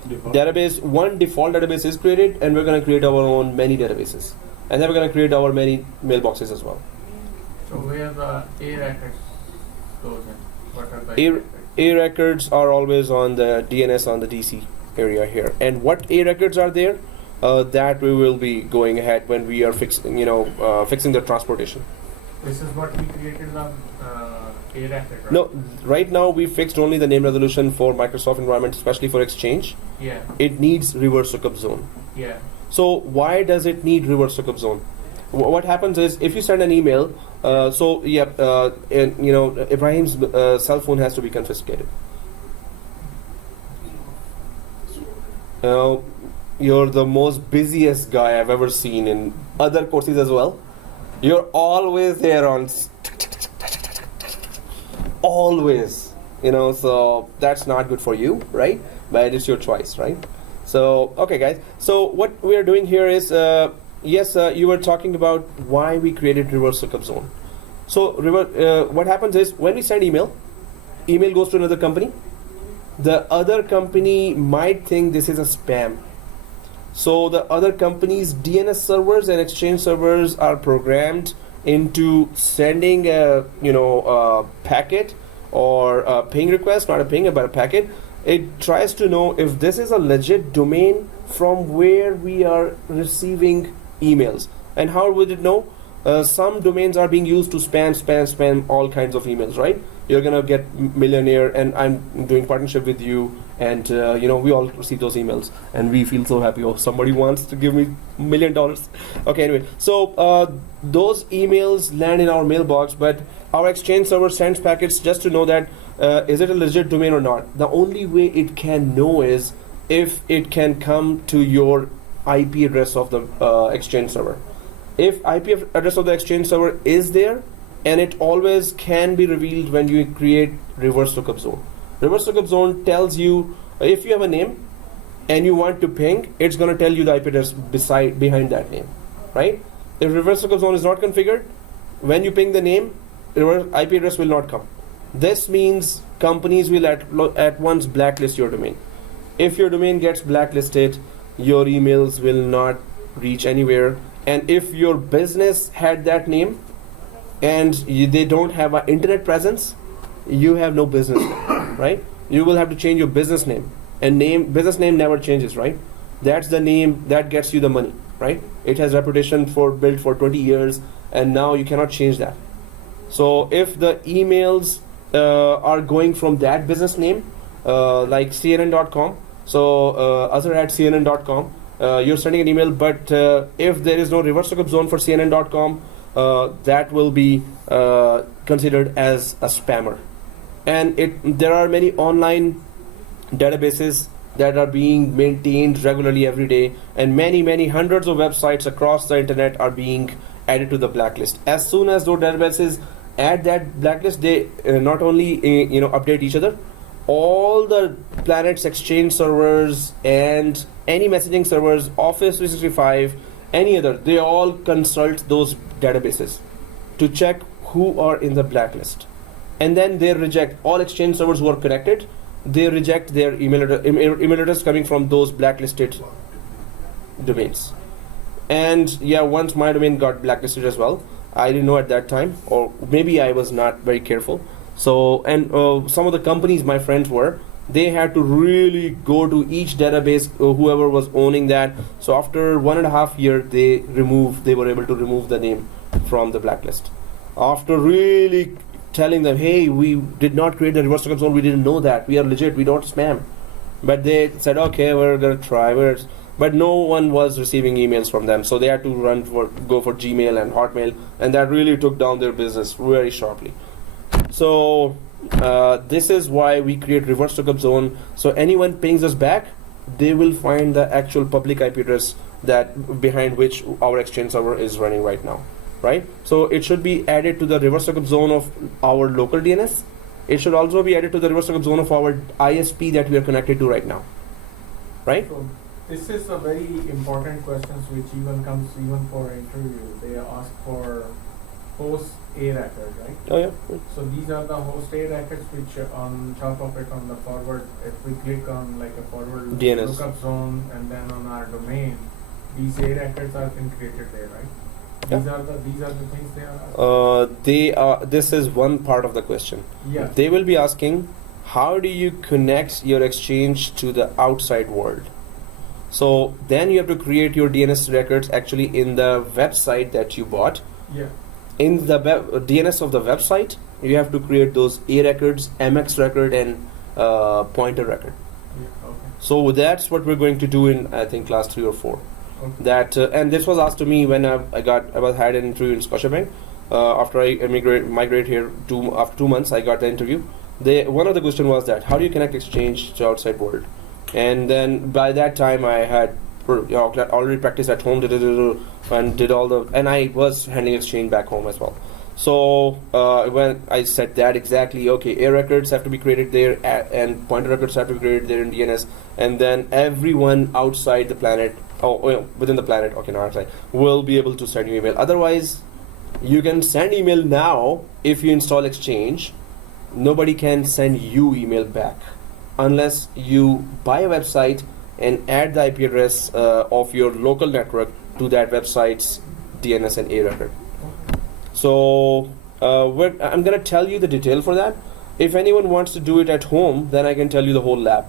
Default. Database, one default database is created, and we're going to create our own many databases. And then we're going to create our many mailboxes as well. So where the A records goes in? What are the A- records? A records are always on the DNS on the DC area here. And what A records are there? That we will be going ahead when we are fixing the transportation. This is what we created the A record, right? No, right now we fixed only the name resolution for Microsoft environment, especially for Exchange. Yeah, It needs reverse lookup zone. yeah. So why does it need reverse lookup zone? What happens is if you send an email, Ibrahim's cell phone has to be confiscated. You're the most busiest guy I've ever seen in other courses as well. You're always there on always, so that's not good for you, right? But it's your choice, right? So, okay guys, so what we are doing here is, you were talking about why we created reverse lookup zone. So what happens is when we send email goes to another company. The other company might think this is a spam. So the other company's DNS servers and Exchange servers are programmed into sending a packet or a ping request, not a ping but a packet. It tries to know if this is a legit domain from where we are receiving emails. And how would it know? Some domains are being used to spam all kinds of emails, right? You're gonna get millionaire, and I'm doing partnership with you, and we all receive those emails, and we feel so happy. Oh, somebody wants to give me $1 million. Okay, anyway, so those emails land in our mailbox, but our Exchange server sends packets just to know that is it a legit domain or not. The only way it can know is if it can come to your IP address of the Exchange server. If IP address of the Exchange server is there, and it always can be revealed when you create reverse lookup zone. Reverse lookup zone tells you if you have a name and you want to ping, it's going to tell you the IP address behind that name, right? If reverse lookup zone is not configured, when you ping the name, reverse IP address will not come. This means companies will at once blacklist your domain. If your domain gets blacklisted, your emails will not reach anywhere. And if your business had that name and they don't have an internet presence, you have no business name, right? You will have to change your business name. And business name never changes, right? That's the name that gets you the money, right? It has reputation built for 20 years, and now you cannot change that. So if the emails are going from that business name, like CNN.com, so Azhar@CNN.com, you're sending an email, but if there is no reverse lookup zone for CNN.com, that will be considered as a spammer. And there are many online databases that are being maintained regularly every day, and many hundreds of websites across the internet are being added to the blacklist. As soon as those databases add that blacklist, they not only update each other, all the planet's Exchange servers and any messaging servers, Office 365, any other, they all consult those databases to check who are in the blacklist. And then they reject all Exchange servers who are connected. They reject their email address coming from those blacklisted domains. And yeah, once my domain got blacklisted as well, I didn't know at that time, or maybe I was not very careful. So, and some of the companies my friends were, they had to really go to each database, whoever was owning that. So after 1.5 years, they were able to remove the name from the blacklist. After really telling them, hey, we did not create the reverse lookup zone, we didn't know that, we are legit, we don't spam. But they said, okay, we're gonna try. But no one was receiving emails from them, so they had to go for Gmail and Hotmail, and that really took down their business very sharply. So this is why we create reverse lookup zone. So anyone pings us back, they will find the actual public IP address that behind which our Exchange server is running right now, right? So it should be added to the reverse lookup zone of our local DNS. It should also be added to the reverse lookup zone of our ISP that we are connected to right now, right? So this is a very important question which even comes even for interview. They ask for host A record, right? Oh yeah. So these are the host A records which on top of it on the forward, if we click on like a forward DNS. lookup zone and then on our domain, these A records are been created there, right? Yeah. These are the things they are asking. This is one part of the question. Yeah. They will be asking, how do you connect your Exchange to the outside world? So then you have to create your DNS records actually in the website that you bought. Yeah. In the DNS of the website, you have to create those A records, MX record, and pointer record. Yeah. Okay. So that's what we're going to do in, I think, class 3 or 4. Okay. That and this was asked to me when I had an interview in Scotiabank. After I migrate here after 2 months, I got the interview. One of the question was that how do you connect Exchange to outside world? And then by that time I had already practiced at home and did all the, and I was handling Exchange back home as well. So when I said that exactly, okay, A records have to be created there and pointer records have to be created there in DNS, and then everyone outside the planet, within the planet, okay, not outside, will be able to send you email. Otherwise, you can send email now if you install Exchange. Nobody can send you email back unless you buy a website and add the IP address of your local network to that website's DNS and A record. So I'm going to tell you the detail for that. If anyone wants to do it at home, then I can tell you the whole lab,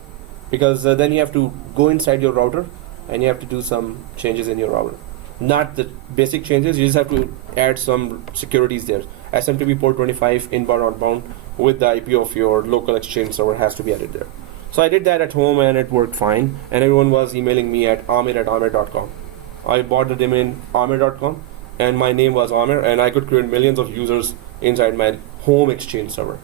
because then you have to go inside your router and you have to do some changes in your router. Not the basic changes, you just have to add some securities there. SMTP port 25 inbound outbound with the IP of your local Exchange server has to be added there. So I did that at home and it worked fine, and everyone was emailing me at amir@amir.com. I bought the domain amir.com and my name was Amir, and I could create millions of users inside my home Exchange server.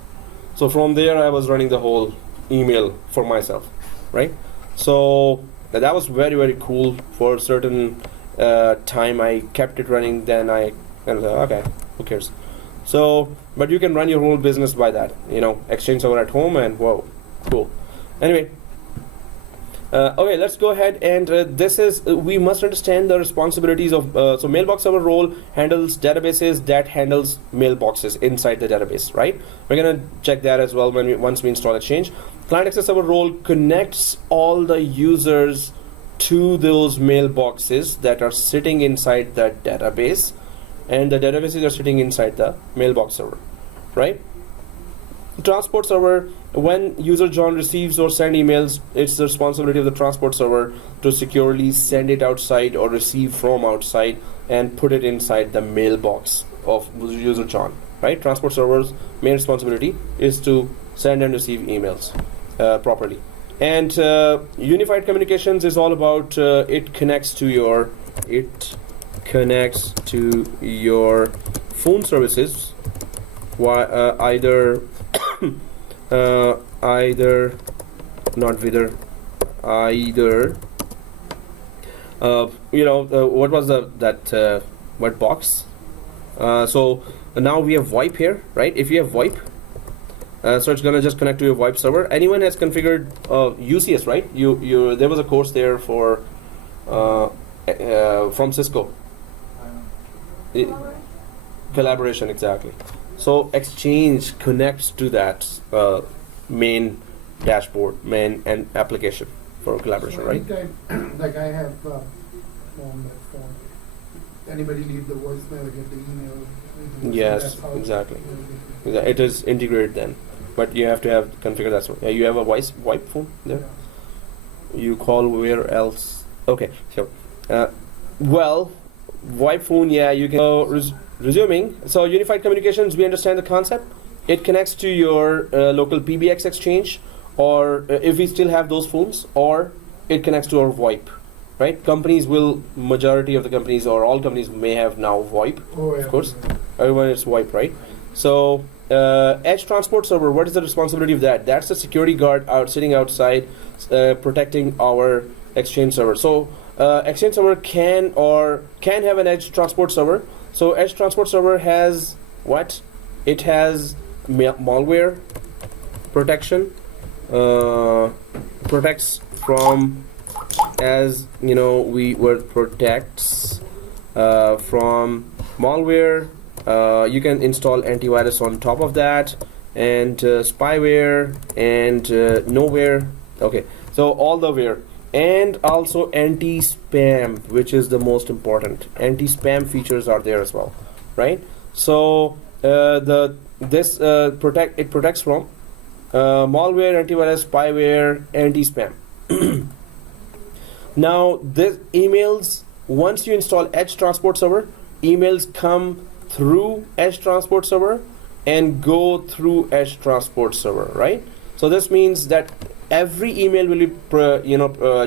So from there I was running the whole email for myself, right? So that was very, very cool. For a certain time I kept it running, then I was like, okay, who cares? So, but you can run your whole business by that, Exchange server at home, and whoa, cool. Anyway, okay, let's go ahead, and this is, we must understand the responsibilities of, so mailbox server role handles databases that handles mailboxes inside the database, right? We're gonna check that as well once we install Exchange. Client access server role connects all the users to those mailboxes that are sitting inside the database, and the databases are sitting inside the mailbox server, right? Transport server, when user John receives or send emails, it's the responsibility of the transport server to securely send it outside or receive from outside and put it inside the mailbox of user John, right? Transport server's main responsibility is to send and receive emails properly. And unified communications is all about it connects to your phone services, either what was that what box? So now we have VoIP here, right? If you have VoIP, so it's gonna just connect to your VoIP server. Anyone has configured UCS, right? There was a course there for from Cisco. Collaboration, exactly. So Exchange connects to that main dashboard, main and application for collaboration, right? I have on that phone. Anybody leave the voicemail, get the email. Yes, exactly. It is integrated then, but you have to configure that. So you have a VoIP phone there. Yeah. You call where else? Okay, so well, VoIP phone, yeah, you can. Resuming, so unified communications, we understand the concept. It connects to your local PBX exchange, or if we still have those phones, or it connects to our VoIP, right? Majority of the companies or all companies may have now VoIP, Oh, yeah. of course. Everyone is VoIP, right? So edge transport server, what is the responsibility of that? That's the security guard sitting outside protecting our Exchange server. So Exchange server can have an edge transport server. So edge transport server has what? It has malware protection, protects from, as you know, protects from malware. You can install antivirus on top of that, and spyware and nowhere. Okay, so all the ware, and also anti-spam, which is the most important. Anti-spam features are there as well, right? So it protects from malware, antivirus, spyware, anti-spam. Now this emails, once you install Edge Transport Server, emails come through Edge Transport Server and go through Edge Transport Server, right? So this means that every email will be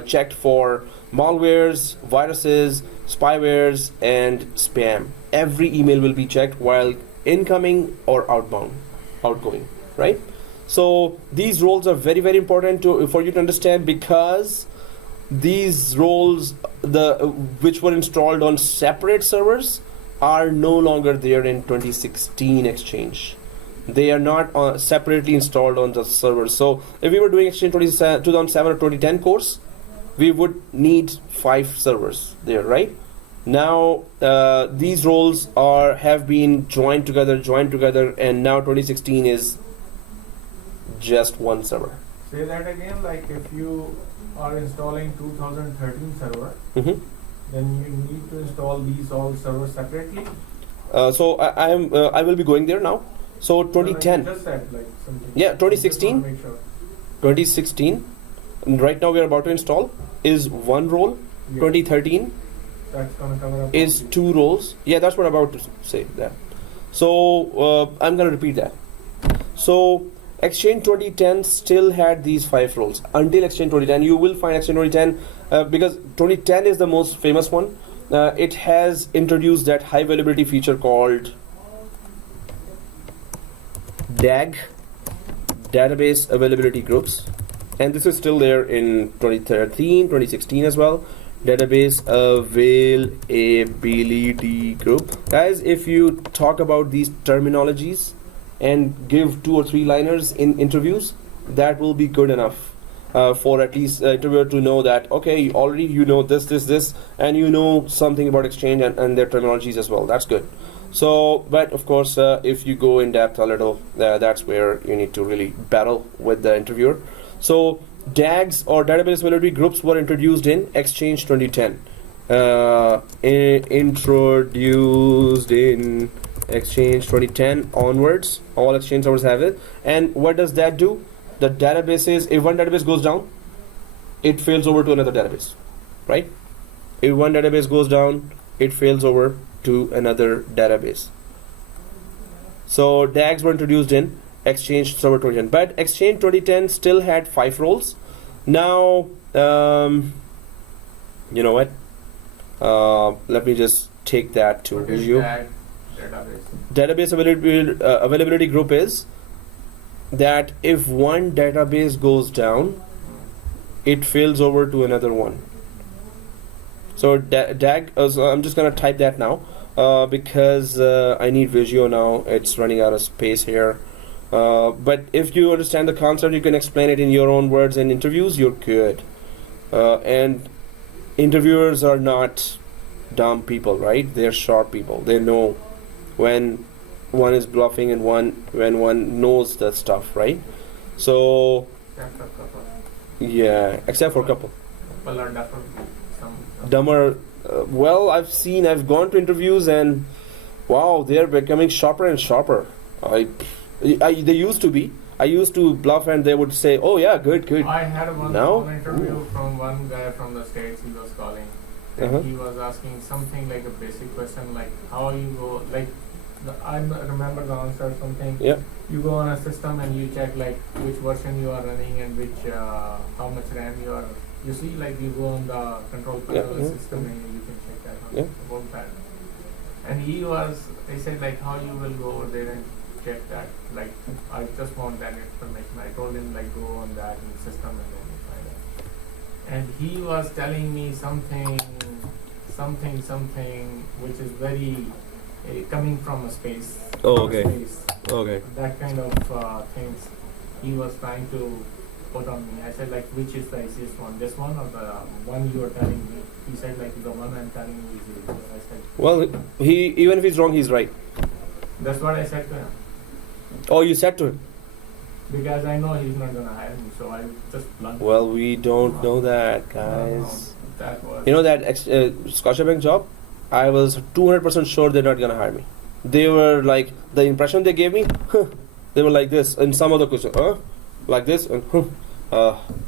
checked for malwares, viruses, spywares, and spam. Every email will be checked while incoming or outgoing, right? So these roles are very, very important for you to understand, because these roles, which were installed on separate servers, are no longer there in 2016 Exchange. They are not separately installed on the servers. So if we were doing Exchange 2007 or 2010 course, we would need 5 servers there, right? Now these roles have been joined together, and now 2016 is just one server. Say that again, like if you are installing 2013 server, Mm-hmm. then you need to install these all servers separately. So I will be going there now. So 2010. You just said like something. Yeah, 2016. Just wanna make sure. 2016. And right now we are about to install is one role. Yeah. 2013 That's gonna cover up. is all these. 2 roles. Yeah, that's what I'm about to say there. So I'm gonna repeat that. So Exchange 2010 still had these 5 roles until Exchange 2010. You will find Exchange 2010 because 2010 is the most famous one. It has introduced that high availability feature called DAG, database availability groups, and this is still there in 2013, 2016 as well. Database availability group. Guys, if you talk about these terminologies and give 2 or 3 liners in interviews, that will be good enough for at least interviewer to know that, okay, already you know this, and you know something about Exchange and their terminologies as well. That's good. So, but of course, if you go in depth a little, that's where you need to really battle with the interviewer. So DAGs, or database availability groups, were introduced in Exchange 2010. Introduced in Exchange 2010 onwards, all Exchange servers have it. And what does that do? The databases, if one database goes down, it fails over to another database, right? If one database goes down, it fails over to another database. So DAGs were introduced in Exchange Server 2010, but Exchange 2010 still had 5 roles. Now, you know what? Let me just take that to What is review. that database? Database availability group is that if one database goes down, it fails over to another one. So DAG, so I'm just gonna type that now because I need Visio now. It's running out of space here. But if you understand the concept, you can explain it in your own words in interviews, you're good. And interviewers are not dumb people, right? They're sharp people. They know when one is bluffing and when one knows that stuff, right? So Except for couple. yeah, except for a couple. Couple are definitely some. Dumber. Well, I've gone to interviews and wow, they're becoming sharper and sharper. They used to be. I used to bluff and they would say, oh yeah, good. I had one Now? interview from one guy from the States. He was calling. Uh-huh. And he was asking something like a basic question, like how you go, like I remember the answer, something. Yeah. You go on a system and you check like which version you are running and which how much RAM you are. You see, like you go on the control panel of the Yeah. system and you can check that Yeah. about that. And he said like how you will go over there and check that. Like, I just want that information. I told him like go on that in system and then you find it. And he was telling me something, which is very coming from a space. Oh, from a okay. Space. Okay. That kind of things he was trying to put on me. I said like, which is the easiest one? This one or the one you are telling me? He said like, the one I'm telling you is easy. I said, Well, he even if he's wrong, he's right. that's what I said to him. Oh, you said to him. Because I know he's not gonna hire me, so I just blunt. Well, we don't know that, guys. That was. You know that Scotiabank job? I was 200% sure they're not gonna hire me. They were like, the impression they gave me, they were like this, and some other question, like this, and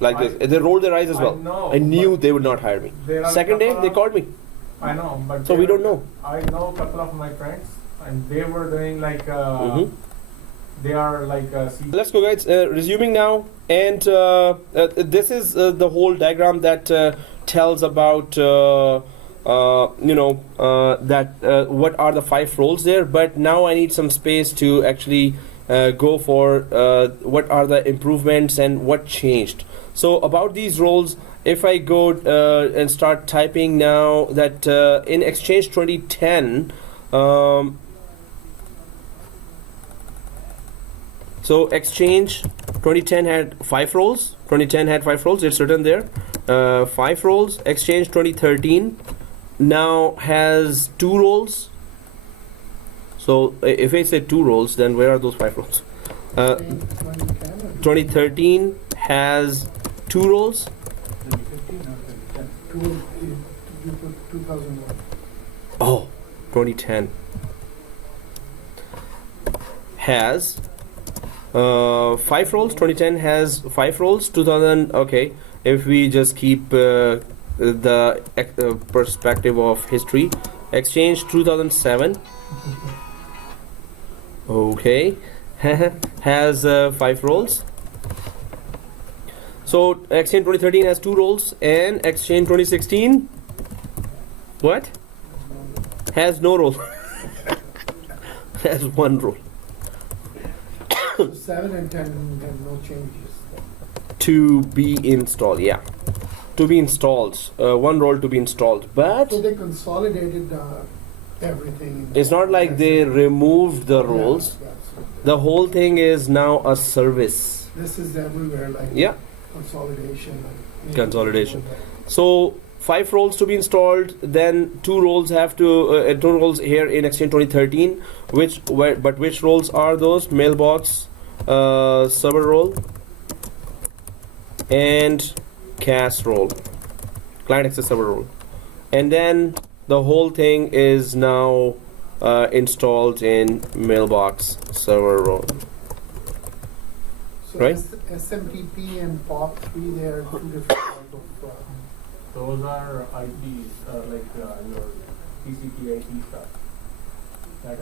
like this. They rolled their eyes as well. I know, I knew but they would not hire me. there are Second day, couple they of- called me. I know, but So we don't know. I know a couple of my friends, and they were doing like. Mhm. They are like. Let's go, guys. Resuming now, and this is the whole diagram that tells about that what are the 5 roles there. But now I need some space to actually go for what are the improvements and what changed. So about these roles, if I go and start typing now that in Exchange 2010. So Exchange 2010 had 5 roles. 2010 had 5 roles. It's written there. 5 roles. Exchange 2013 now has 2 roles. So if I say 2 roles, then where are those 5 roles? 2013 has 2 roles. 2001. Oh, 2010 has 5 roles. 2010 has 5 roles. 2000. Okay, if we just keep the perspective of history, Exchange 2007. Okay, has 5 roles. So Exchange 2013 has 2 roles, and Exchange 2016 what? Has no role. Has 1 role. So 7 and 10 have no changes. To be installed, yeah. To be installed. 1 role to be installed. But So they consolidated everything. it's not like they removed the roles. The whole thing is now a service. This is everywhere, like Yeah. consolidation. Consolidation. So 5 roles to be installed, then 2 roles have to 2 roles here in Exchange 2013. But which roles are those? Mailbox, server role, and CAS role, client access server role, and then the whole thing is now installed in mailbox server role. So Right. SMTP and POP3, they are 2 different types of. Those are IPs, like your TCP IP stuff. That is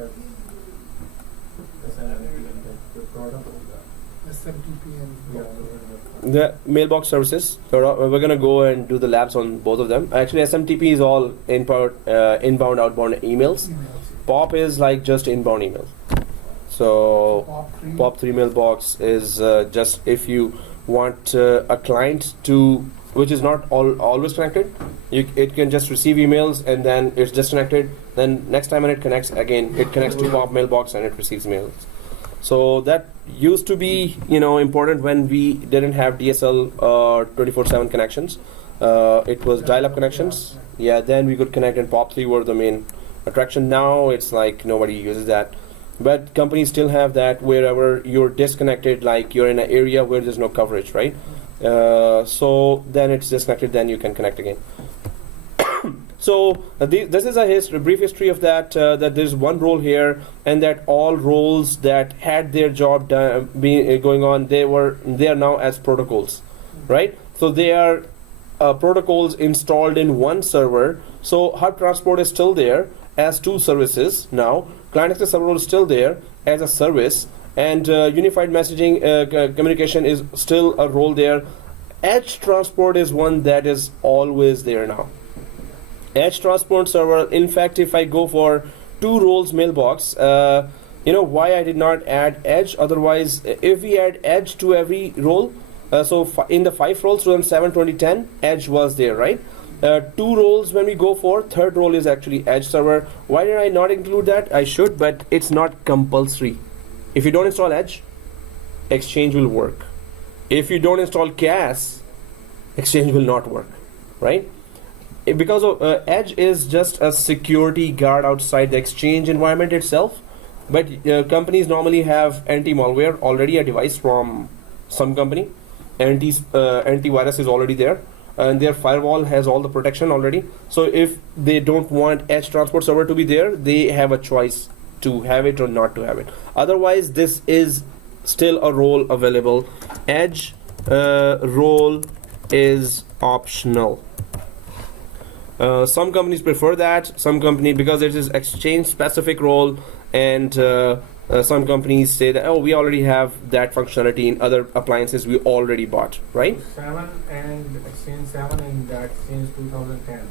the product of that. SMTP and Yeah, POP. those are the- The mailbox services. So we're gonna go and do the labs on both of them. Actually, SMTP is all inbound, outbound emails. Emails. POP is like just inbound emails. So POP3. POP3 mailbox is just if you want a client to, which is not always connected, it can just receive emails and then it's disconnected. Then next time when it connects again, it connects to POP mailbox and it receives mails. So that used to be important when we didn't have DSL 24/7 connections. It was dial-up connections. Yeah, then we could connect and POP3 were the main attraction. Now it's like nobody uses that. But companies still have that wherever you're disconnected, like you're in an area where there's no coverage, right? So then it's disconnected, then you can connect again. So this is a brief history of that. That there's 1 role here, and that all roles that had their job going on, they are now as protocols, right? So they are protocols installed in 1 server. So hub transport is still there as 2 services now. Client access server is still there as a service, and unified messaging communication is still a role there. Edge transport is one that is always there now. Edge transport server, in fact, if I go for 2 roles mailbox, you know why I did not add edge. Otherwise, if we add edge to every role, in the 5 roles, 2007, 2010, edge was there, right? 2 roles when we go for, third role is actually edge server. Why did I not include that? I should, but it's not compulsory. If you don't install edge, Exchange will work. If you don't install CAS, Exchange will not work, right? Because of edge is just a security guard outside the Exchange environment itself, but companies normally have anti-malware already, a device from some company. Antivirus is already there, and their firewall has all the protection already. So if they don't want edge transport server to be there, they have a choice to have it or not to have it. Otherwise, this is still a role available. Edge role is optional. Some companies prefer that, some company, because it is Exchange specific role, and some companies say that, oh, we already have that functionality in other appliances we already bought, right? 7 and Exchange 7 in the Exchange 2010.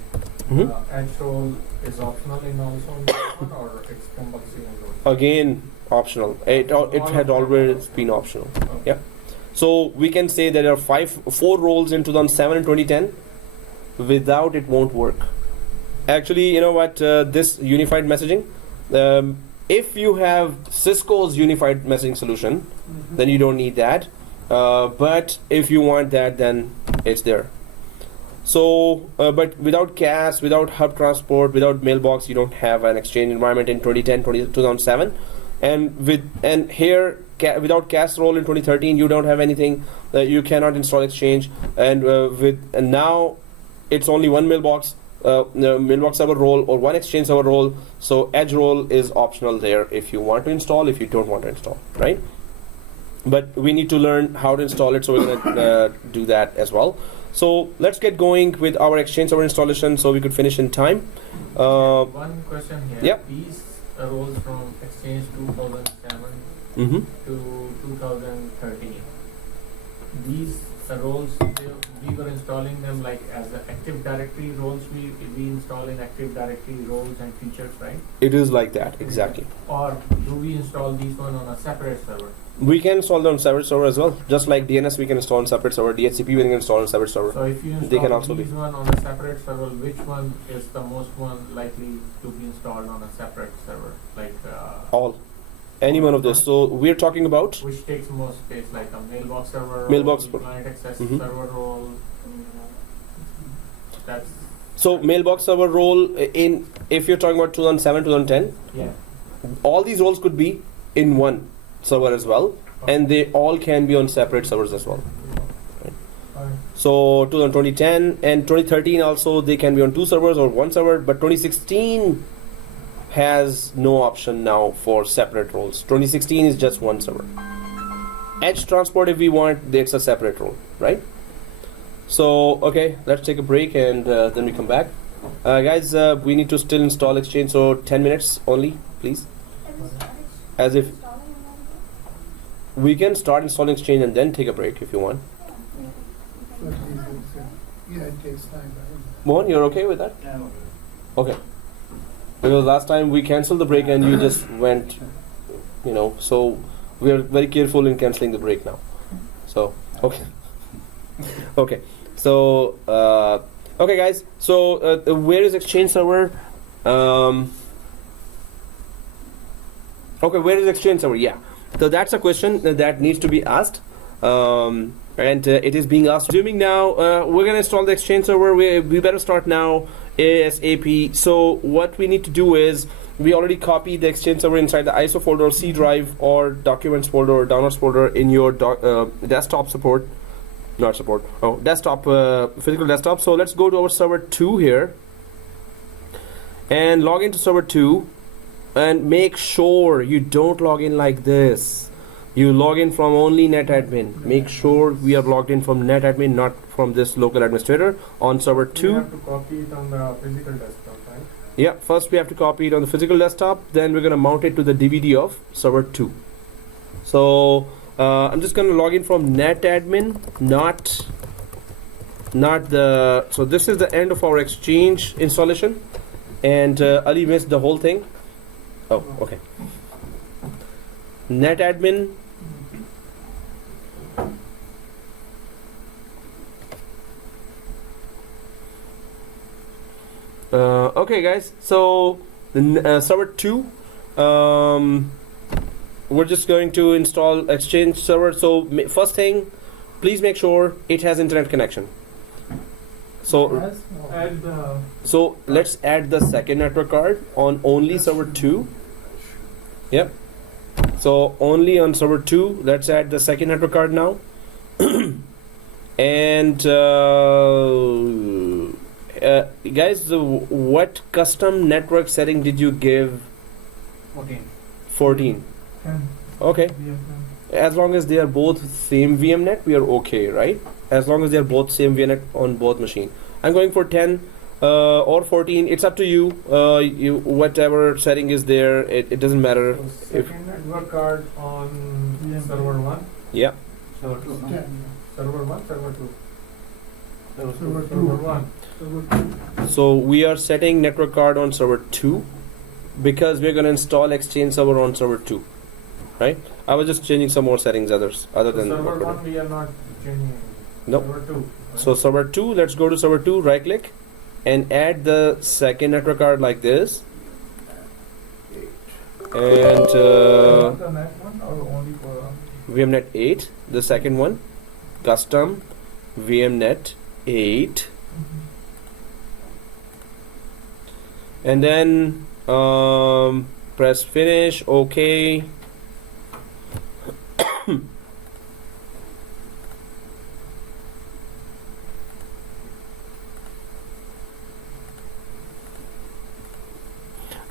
Mm-hmm. Edge role is optional in also in that one, or it's compulsory in those? Again, optional. It had always been optional. Okay. Yeah. So we can say there are 4 roles in 2007 and 2010. Without it won't work. Actually, you know what? This unified messaging. If you have Cisco's unified messaging solution, then you don't need that. But if you want that, then it's there. So, but without CAS, without hub transport, without mailbox, you don't have an Exchange environment in 2010, 2007. And here, without CAS role in 2013, you don't have anything. You cannot install Exchange. And now, it's only one mailbox. Mailbox server role or one Exchange server role, so edge role is optional there if you want to install, if you don't want to install, right? But we need to learn how to install it, so we're gonna do that as well. So let's get going with our Exchange server installation so we could finish in time. One question here. Yep. These roles from Exchange 2007 Mm-hmm. to 2013. These roles, we were installing them like as the Active Directory roles. We install in Active Directory roles and features, right? It is like that, exactly. Or do we install these one on a separate server? We can install them on separate server as well. Just like DNS, we can install on separate server. DHCP, we can install on separate server. So if you install They can also these be. one on a separate server, which one is the most one likely to be installed on a separate server? Like All. Any one of those. So we're talking about which takes most space, like a mailbox server, Mailbox or client access Mhm. server role. That's so mailbox server role in, if you're talking about 2007, 2010, yeah. all these roles could be in one server as well, and they all can be on separate servers as well. Alright. So 2010 and 2013 also, they can be on 2 servers or 1 server, but 2016 has no option now for separate roles. 2016 is just 1 server. Edge transport, if we want, it's a separate role, right? So okay, let's take a break and then we come back. Guys, we need to still install Exchange, so 10 minutes only, please. As if we can start installing Exchange and then take a break if you want. But these things, yeah, it takes time, right? Mohan, you're okay with that? Okay. Because last time we canceled the break and you just went, you know, so we are very careful in cancelling the break now. So, okay. Okay. So, okay guys, so where is Exchange server? Okay, where is Exchange server? Yeah. So that's a question that needs to be asked. And it is being asked. Assuming now, we're going to install the Exchange server. We better start now ASAP. So what we need to do is, we already copied the Exchange server inside the ISO folder or C drive or documents folder or downloads folder in your desktop support. Not support. Oh, desktop, physical desktop. So let's go to our server 2 here and log into server 2 and make sure you don't log in like this. You log in from only netadmin. Make sure we are logged in from netadmin, not from this local administrator on server 2. You have to copy it on the physical desktop, right? Yeah, first we have to copy it on the physical desktop, then we're going to mount it to the DVD of server 2. So I'm just going to log in from netadmin, not the, so this is the end of our Exchange installation, and Ali missed the whole thing. Oh, okay. Net admin. Okay, guys. So the server 2. We're just going to install Exchange server. So first thing, please make sure it has internet connection. So Yes? Oh. Add the so let's add the second network card on only server 2. Yep. So only on server 2, let's add the second network card now. And guys, what custom network setting did you give? 14. 10. 14. Okay. VFM. As long as they are both same VMnet, we are okay, right? As long as they are both same VMnet on both machine. I'm going for 10 or 14. It's up to you. You whatever setting is there, it doesn't matter. So If second network card on Yeah. server 1, yeah. So 2. 10, server 1, server 2. Server Server 2. 1. server 2. So we are setting network card on server 2 because we're gonna install Exchange server on server 2, right? I was just changing some more settings other So than server 1 we are not changing. Nope. Server 2. So server 2, let's go to server 2, right click and add the second network card like this. And The net one or only for VMnet 8, the second one, custom VMnet 8, and then press finish. Okay.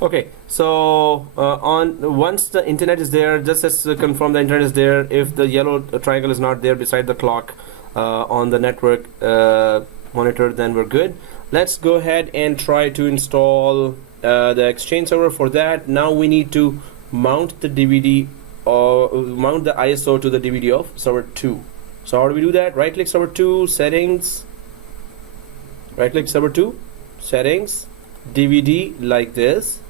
Okay, so on once the internet is there, just as confirm the internet is there. If the yellow triangle is not there beside the clock on the network monitor, then we're good. Let's go ahead and try to install the Exchange server. For that, now we need to mount the DVD or mount the ISO to the DVD of server 2. So how do we do that? Right click server 2, settings. Right click server 2, settings, DVD like this.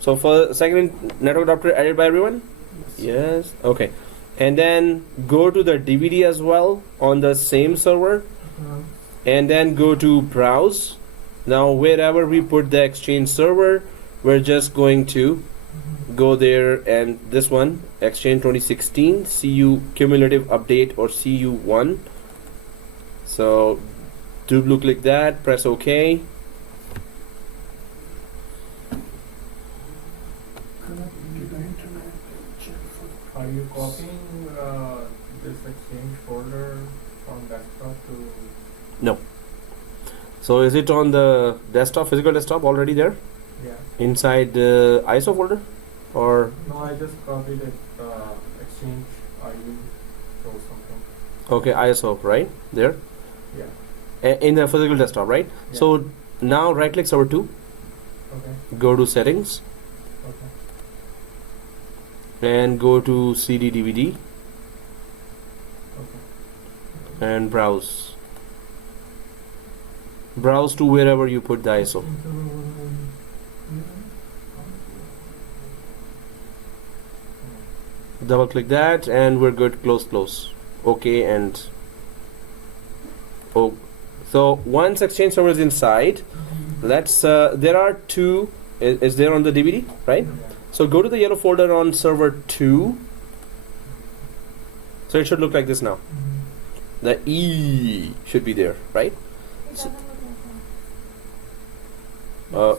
So for second network adapter added by everyone? Yes. Okay. And then go to the DVD as well on the same server, and then go to browse. Now wherever we put the Exchange server, we're just going to go there, and this one, Exchange2016 CU cumulative update or CU1. So double click that, press OK. Connect to the internet. Check for Are you copying this Exchange folder from desktop to? No. So is it on the desktop, physical desktop already there Yeah. inside the ISO folder, or No, I just copied it. Exchange IU or something. okay, ISO right there Yeah. in the physical desktop, right? Yeah. So now right click server 2, Okay. go to settings, Okay. and go to CD DVD Okay. and browse. Browse to wherever you put the ISO. Double click that and we're good. Close. Okay, and oh, so once Exchange server is inside, let's there are two is there on the DVD, right? Yeah. So go to the yellow folder on server 2. So it should look like this now. The E should be there, right? It So- doesn't look like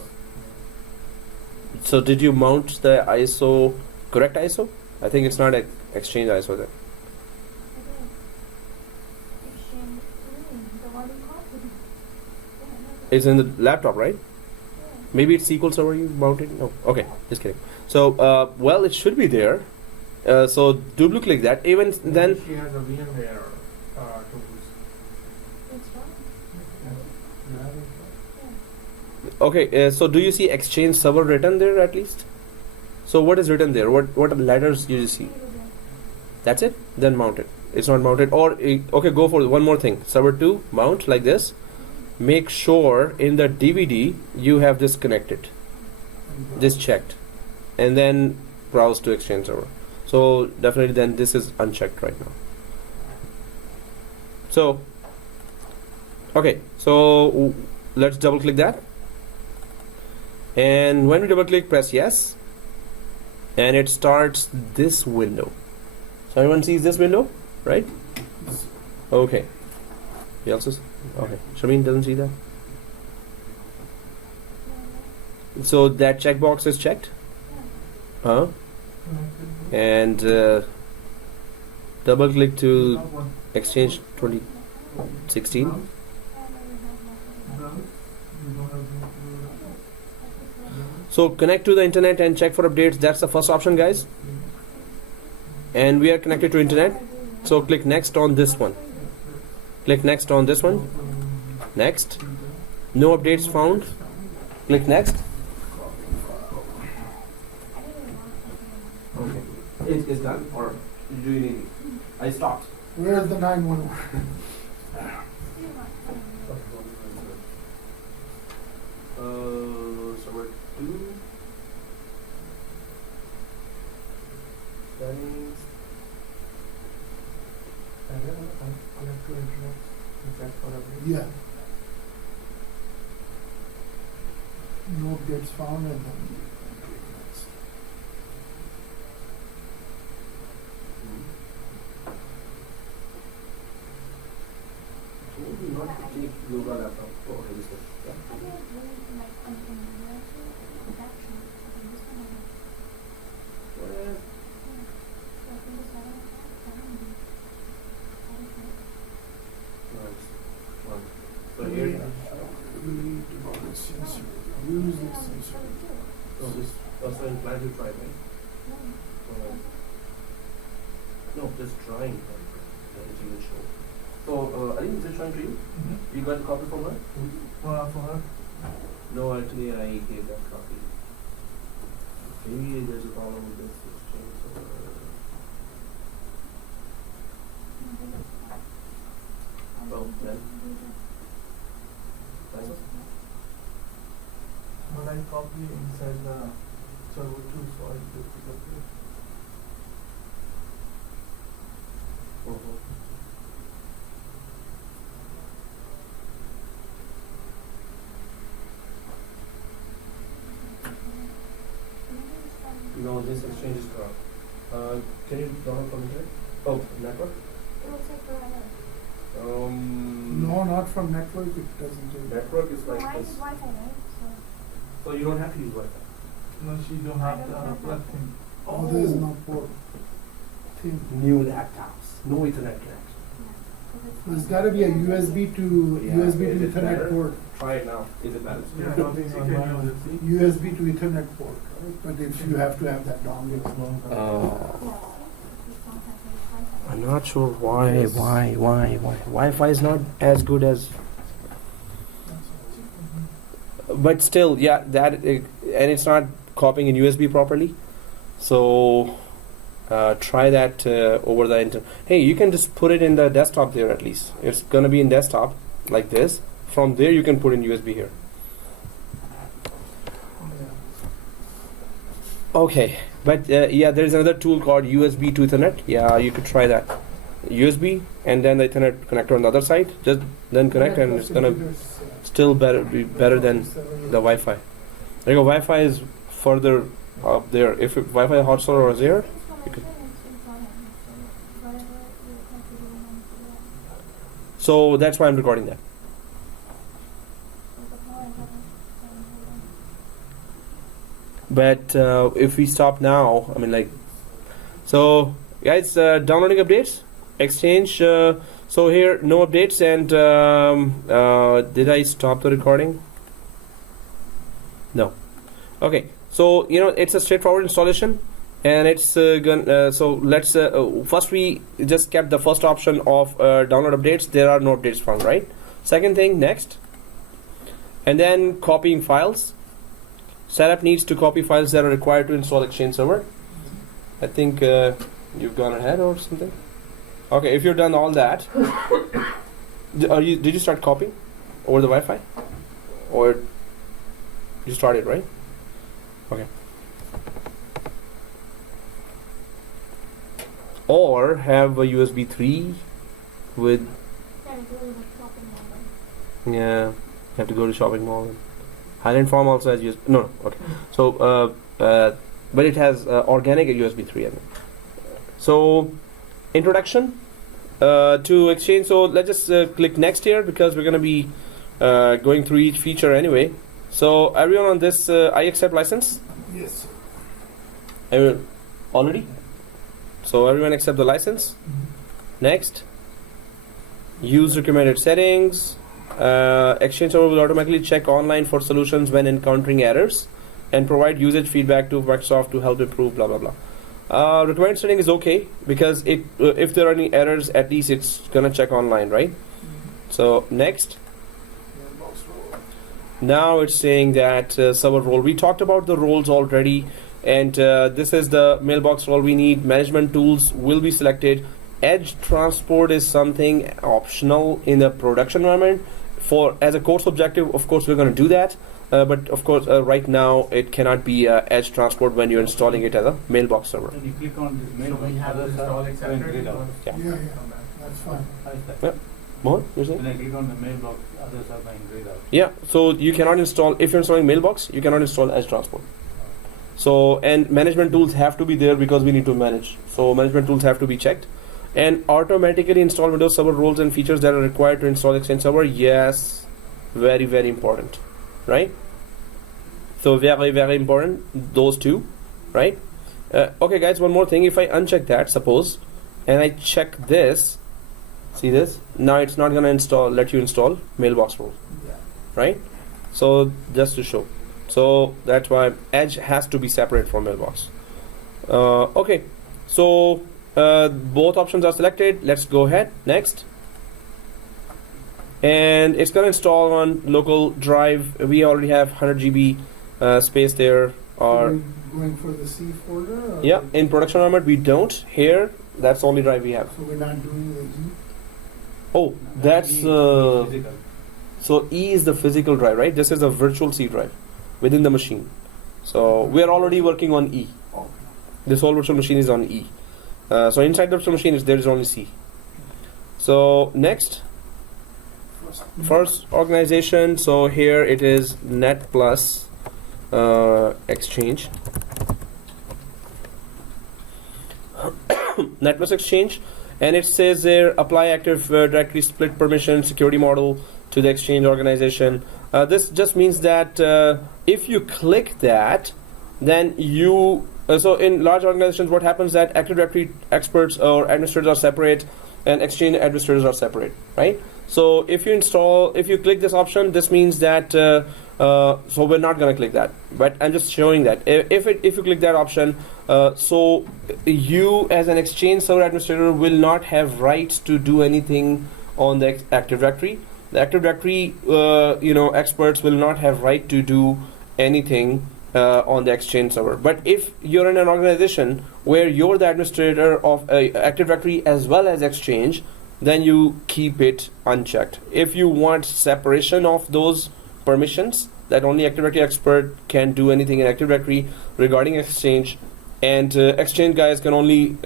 that. So did you mount the ISO, correct ISO? I think it's not a Exchange ISO then. Okay. Exchange. The one you copied. Yeah, It's in the laptop, right? yeah. Maybe it's SQL server you mounted? No. Okay, just kidding. So, well, it should be there. So double click that. Even then, She has a VMware tools. It's fine. You have it? okay. So do you see Exchange server written there at least? So what is written there? What letters you see? That's it. Then mount it. It's not mounted. Or okay, go for one more thing. Server 2 mount like this. Make sure in the DVD you have this connected, this checked, and then browse to Exchange server. So definitely then this is unchecked right now. So okay, so let's double click that, and when we double click, press yes, and it starts this window. So everyone sees this window, right? Okay. Who else is? Okay. Shameen doesn't see that. So that checkbox is checked. And double click to Exchange 2016. So connect to the internet and check for updates. That's the first option, guys. And we are connected to internet. So click next on this one. Click next on this one. Next. No updates found. Click next. Okay. It's done, or do you need it? I stopped. Where's the 911? Server 2. Settings. Yeah. No updates found, and then Maybe not to take yoga laptop. Oh, okay, this one. Yeah. Well, nice. One. So here, use this sensor. so this also in plan to try, right? No, just trying. Then it will show. So, I think is it showing to you? You got the copy from her? For her? No, actually, I gave that copy. Maybe there's a problem with this exchange. Oh, then. Thanks. But I copy inside the server too, so I do pick up here. No, this exchange is corrupt. Can you download from here? Oh, network? No, not from network, it doesn't do that. Network is like Mine is this. Wi-Fi, right? So you don't have to use Wi-Fi. No, she don't have the plug thing. Oh, there is no port thing. New laptops. No Ethernet connection. There's gotta be a USB to Yeah, USB is to it better? Ethernet port. Try it now. Is it better? Yeah, nothing on mine, see? USB to Ethernet port, right? But if you have to have that dongle. I'm not sure why. Wi-Fi is not as good as. But still, yeah, and it's not copying in USB properly. So try that over the internet. Hey, you can just put it in the desktop there at least. It's gonna be in desktop like this. From there, you can put in USB here. Okay, but yeah, there is another tool called USB to Ethernet. Yeah, you could try that. USB and then the Ethernet connector on the other side. Just then connect, and it's gonna still be better than the Wi-Fi. Like Wi-Fi is further up there. If Wi-Fi hotspot was there, you could. So that's why I'm recording that. But if we stop now, I mean, like, so guys, downloading updates, Exchange. So here, no updates, and did I stop the recording? No. Okay. So it's a straightforward installation, and it's so let's first we just kept the first option of download updates. There are no updates found, right? Second thing, next, and then copying files. Setup needs to copy files that are required to install Exchange server. I think you've gone ahead or something. Okay, if you've done all that, did you start copying over the Wi-Fi, or you started, right? Okay. or have a USB 3 with, Can I go to the shopping mall? yeah, you have to go to shopping mall. Highland Farm also has USB, no, okay. So, but it has organic USB 3 in it. So, introduction to Exchange. So let's just click next here because we're going to be going through each feature anyway. So everyone on this, I accept license. Yes, sir. Everyone already. So everyone accept the license. Next, use recommended settings. Exchange server will automatically check online for solutions when encountering errors and provide usage feedback to Microsoft to help improve. Blah blah blah. Recommended setting is okay because if there are any errors, at least it's gonna check online, right? So next. Mailbox role. Now it's saying that server role. We talked about the roles already, and this is the mailbox role we need. Management tools will be selected. Edge transport is something optional in the production environment. For as a course objective, of course, we're going to do that. But of course, right now it cannot be edge transport when you're installing it as a mailbox server. When you click on this So mailbox, we have to others install are it going separately. grayed out. Yeah. Yeah, that's fine. How is that? Yeah. Mohan, you're saying? When I click on the mailbox, others are going grayed out. Yeah. So you cannot install if you're installing mailbox, you cannot install edge transport. So and management tools have to be there because we need to manage. So management tools have to be checked. And automatically install Windows Server roles and features that are required to install Exchange Server. Yes, very, very important, right? So very, very important, those two, right? Okay, guys, one more thing. If I uncheck that, suppose, and I check this, see this? Now it's not gonna let you install mailbox role, Yeah. right? So just to show. So that's why Edge has to be separate from mailbox. Okay, so both options are selected. Let's go ahead. Next. And it's going to install on local drive. We already have 100 GB space there. Or Going for the C folder? Or yeah, in production environment we don't. Here, that's the only drive we have. So we're not doing the E? Oh, that's Physical. so E is the physical drive, right? This is a virtual C drive within the machine. So we are already working on E. Okay. This whole virtual machine is on E. So inside the virtual machine there is only C. So next, first organization. So here it is Net Plus Exchange. Net Plus Exchange, and it says there apply Active Directory split permission security model to the Exchange organization. This just means that if you click that, then you so in large organizations what happens that Active Directory experts or administrators are separate and Exchange administrators are separate, right? So if you click this option, this means that so we're not going to click that, but I'm just showing that if you click that option, so you as an Exchange server administrator will not have rights to do anything on the Active Directory. The Active Directory experts will not have right to do anything on the Exchange server. But if you're in an organization where you're the administrator of Active Directory as well as Exchange, then you keep it unchecked. If you want separation of those permissions, that only Active Directory expert can do anything in Active Directory regarding Exchange, and Exchange guys can only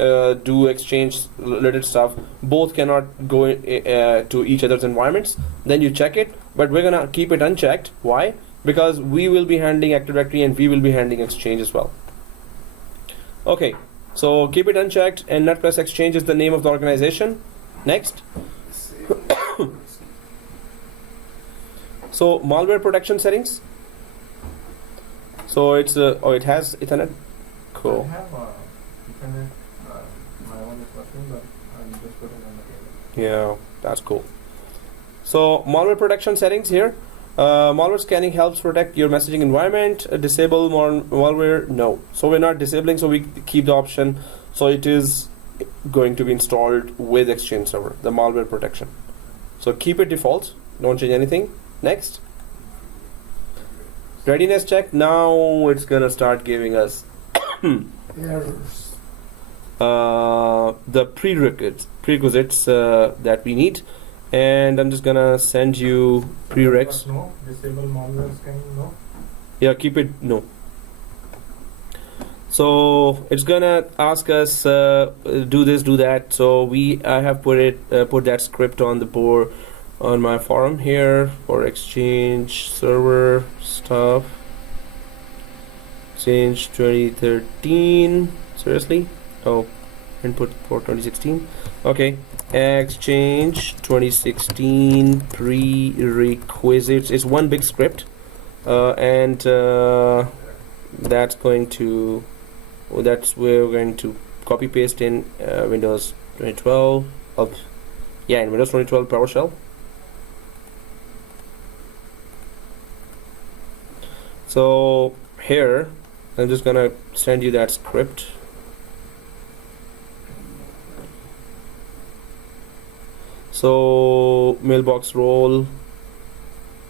do Exchange related stuff. Both cannot go to each other's environments. Then you check it, but we're gonna keep it unchecked. Why? Because we will be handling Active Directory and we will be handling Exchange as well. Okay, so keep it unchecked, and Net Plus Exchange is the name of the organization. Next. So malware protection settings. So it's it has Ethernet. Cool. I have Ethernet. My one is working, but I'm just putting on the cable. Yeah, that's cool. So malware protection settings here. Malware scanning helps protect your messaging environment. Disable malware, no. So we're not disabling, so we keep the option. So it is going to be installed with Exchange Server, the malware protection. So keep it default, don't change anything. Next. Readiness check. Now it's gonna start giving us Errors. the prerequisites that we need. And I'm just gonna send you prereqs. No, disable malware scanning, no. Yeah, keep it no. So it's gonna ask us do this, do that. So I have put that script on the board on my forum here for Exchange server stuff. Exchange 2013. Seriously? Oh, input for 2016. Okay. Exchange 2016 prerequisites. It's one big script, and that's going to. That's where we're going to copy paste in Windows 2012. Yeah, in Windows 2012 PowerShell. So here, I'm just gonna send you that script. So mailbox role.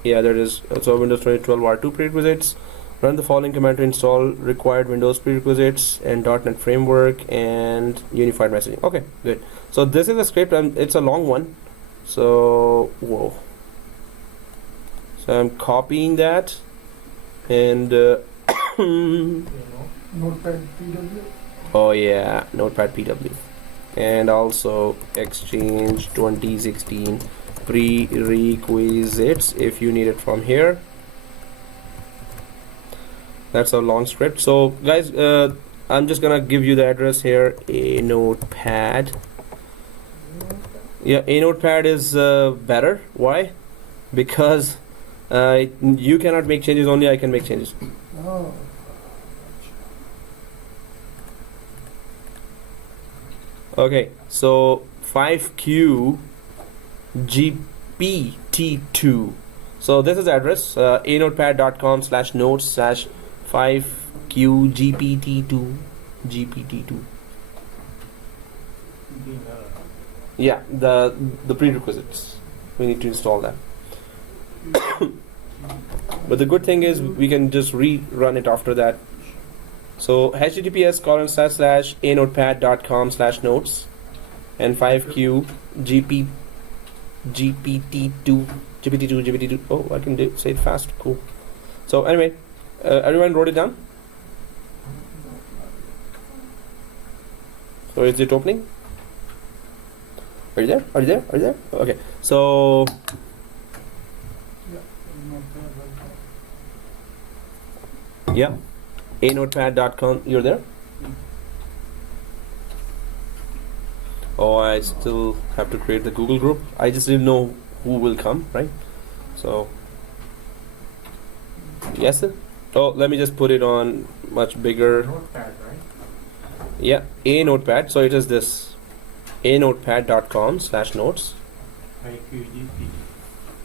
Yeah, there is. So Windows 2012 R2 prerequisites. Run the following command to install required Windows prerequisites and .NET Framework and Unified Messaging. Okay, good. So this is a script, and it's a long one. So, whoa. So I'm copying that, and Notepad PW. oh yeah, Notepad PW, and also Exchange 2016 prerequisites if you need it from here. That's a long script. So guys, I'm just gonna give you the address here. A notepad. Yeah, a notepad is better. Why? Because you cannot make changes, only I can make changes. Oh. Okay, so 5Q GPT2. So this is the address, anotepad.com/notes/5QGPT2 GPT2. Yeah, the prerequisites. We need to install that. But the good thing is we can just rerun it after that. So https://anotepad.com/notes and 5Q GPT2. Oh, I can say it fast. Cool. So anyway, everyone wrote it down. So is it opening? Are you there? Are you there? Are you there? Okay. So yeah, anotepad.com. You're there? Oh, I still have to create the Google group. I just didn't know who will come, right? So yes, sir. Oh, let me just put it on much bigger. Notepad, right? Yeah, a notepad. So it is this anotepad.com/notes. 5QGPT.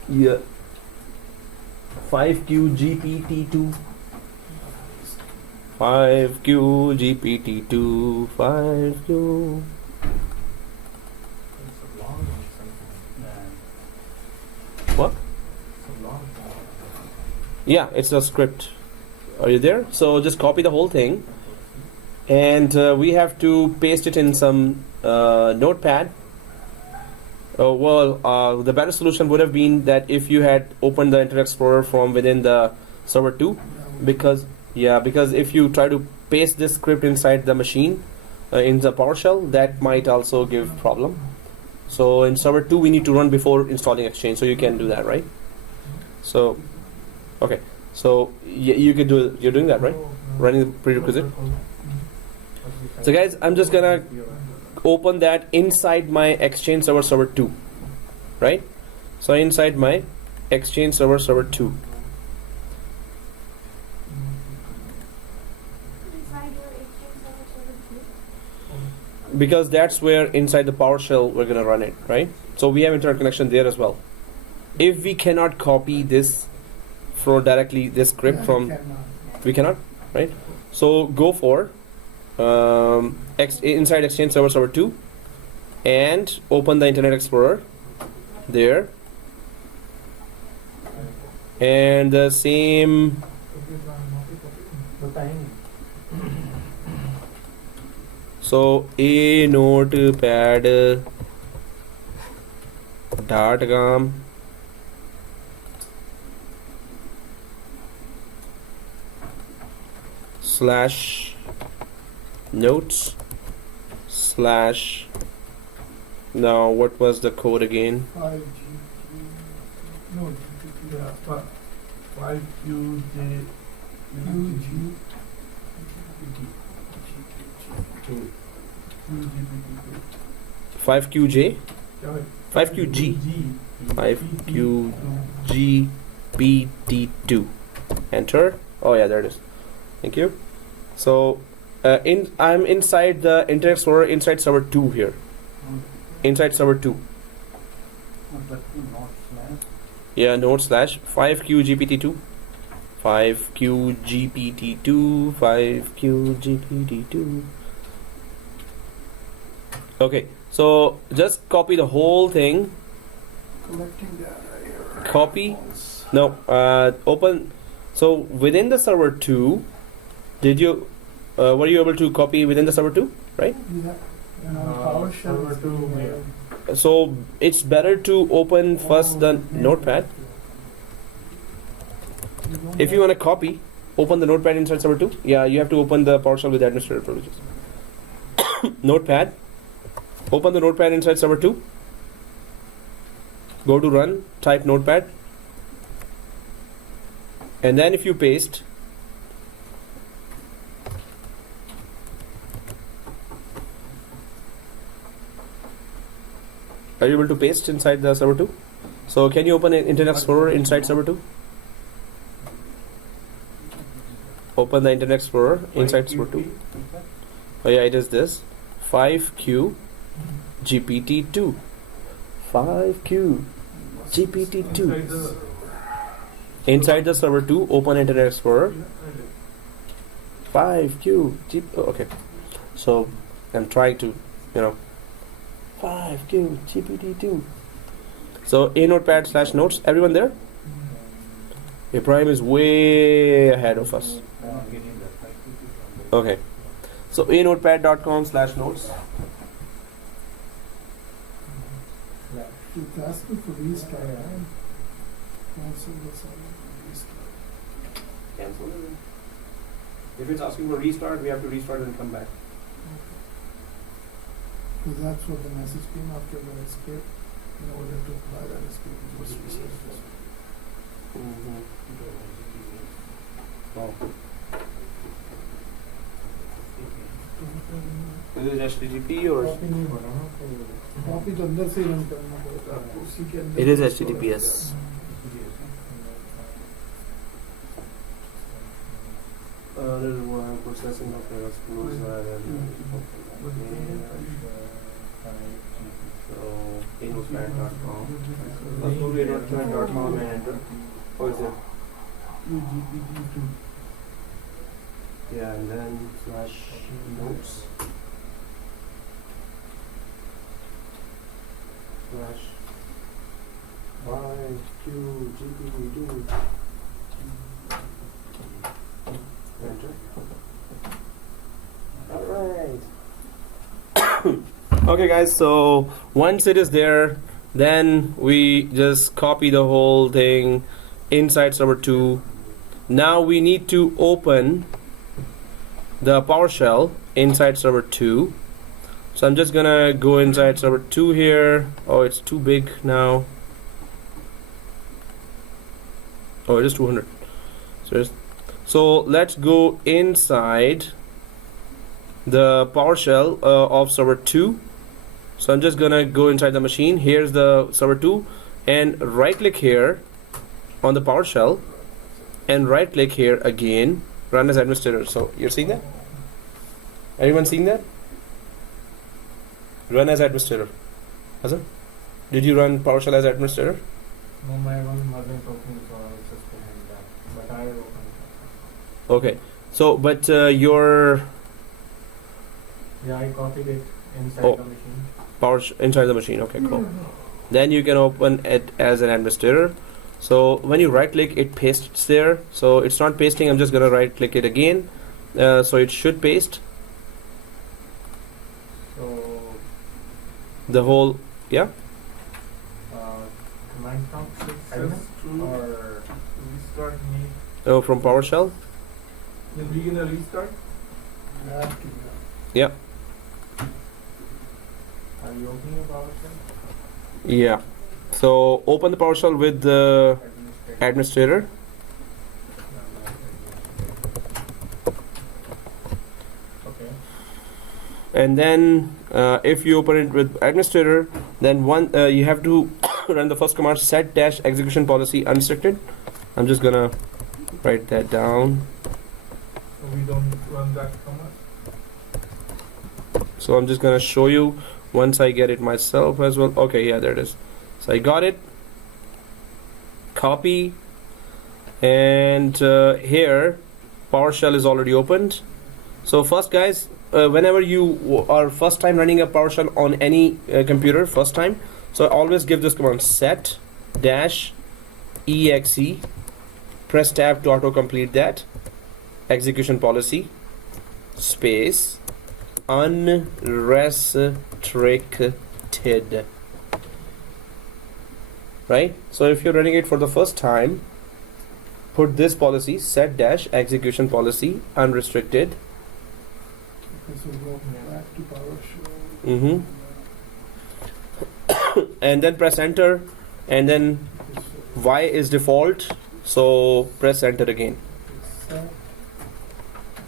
Yeah. 5QGPT2. 5QGPT2. 5Q. It's a long one. What? It's a long one. Yeah, it's a script. Are you there? So just copy the whole thing, and we have to paste it in some notepad. The better solution would have been that if you had opened the Internet Explorer from within the server 2, because if you try to paste this script inside the machine in the PowerShell, that might also give problem. So in server 2 we need to run before installing Exchange, so you can do that, right? So okay, so you could do it. You're doing that, right? Running the prerequisite. So guys, I'm just gonna open that inside my Exchange server 2, right? So inside my Exchange server 2. Inside your Exchange server 2. Because that's where inside the PowerShell we're gonna run it, right? So we have internet connection there as well. If we cannot copy this from directly this script from, we cannot, right? So go for inside Exchange server 2 and open the Internet Explorer there, and the same. So a notepad.com notes slash, now what was the code again? 5G. No, GPT. Yeah, 5QJ. UG. Two. 5QJ, 5QG, 5QGPT2. Enter. Oh yeah, there it is. Thank you. So I'm inside the Internet Explorer, inside server 2 here. Inside server 2. Yeah, node slash 5QGPT2. 5QGPT2. 5QGPT2. Okay, so just copy the whole thing. Collecting data here. Copy. No, open. So within the server 2, did you were you able to copy within the server 2, right? Yeah. PowerShell server is two, getting yeah. there. So it's better to open first the notepad. You don't If you want to copy, open the notepad inside server 2. Yeah, you have to open the PowerShell with administrator privileges. Notepad. Open the notepad inside server 2. Go to run, type notepad. And then if you paste, are you able to paste inside the server 2? So can you open an Internet Explorer inside server 2? Open the Internet Explorer inside server 2. Oh yeah, it is this. 5Q GPT2. 5Q GPT2. Inside the server 2, open Internet Explorer. 5Q G. Oh, okay. So I'm trying to, 5Q GPT2. So a notepad slash notes. Everyone there? Ibrahim is way ahead of us. Okay. So a notepad.com/notes. It's asking for restart. Cancel this one. Restart. Cancel it. If it's asking for restart, we have to restart and come back. Because that's what the message came after the escape. In order to apply that escape, it was restart. Oh. Is it HTTP or? Copy तो अंदर से ही run करना पड़ेगा उसी के अंदर It is HTTPS. Processing of the so notepad.com. Let's go to notepad.com and enter. What is it? GPT2. Yeah, and then slash notes slash 5QGPT2. Enter. Alright. Okay guys, so once it is there, then we just copy the whole thing inside server 2. Now we need to open the PowerShell inside server 2. So I'm just gonna go inside server 2 here. Oh, it's too big now. Oh, it is 200. So let's go inside the PowerShell of server 2. So I'm just gonna go inside the machine. Here's the server 2 and right click here on the PowerShell and right click here again, run as administrator. So you're seeing that? Everyone seeing that? Run as administrator. Hassan? Did you run PowerShell as administrator? No, my one wasn't open, so I was just behind that. But I opened it. Okay. So, but your Yeah, I copied it inside Oh. the machine. inside the machine. Okay, cool. Then you can open it as an administrator. So when you right click, it pastes there. So it's not pasting. I'm just gonna right click it again. So it should paste So, the whole. Yeah. command prompt should Success true. or Restart me. Oh, from PowerShell. Then we gonna restart? Yeah. Are you opening your PowerShell? Yeah. So open the PowerShell with the administrator. Okay. And then if you open it with administrator, then you have to run the first command, set dash execution policy unrestricted. I'm just gonna write that down. So we don't run that command. So I'm just gonna show you once I get it myself as well. Okay, yeah, there it is. So I got it. Copy. And here, PowerShell is already opened. So first, guys, whenever you are first time running a PowerShell on any computer, first time, so always give this command, set dash exe, press tab to autocomplete that, execution policy, space, unrestricted. Right? So if you're running it for the first time, put this policy, set dash execution policy unrestricted. Okay, so go back to PowerShell. Mm-hmm. And then press enter, and then Y is default, so press enter again. Set.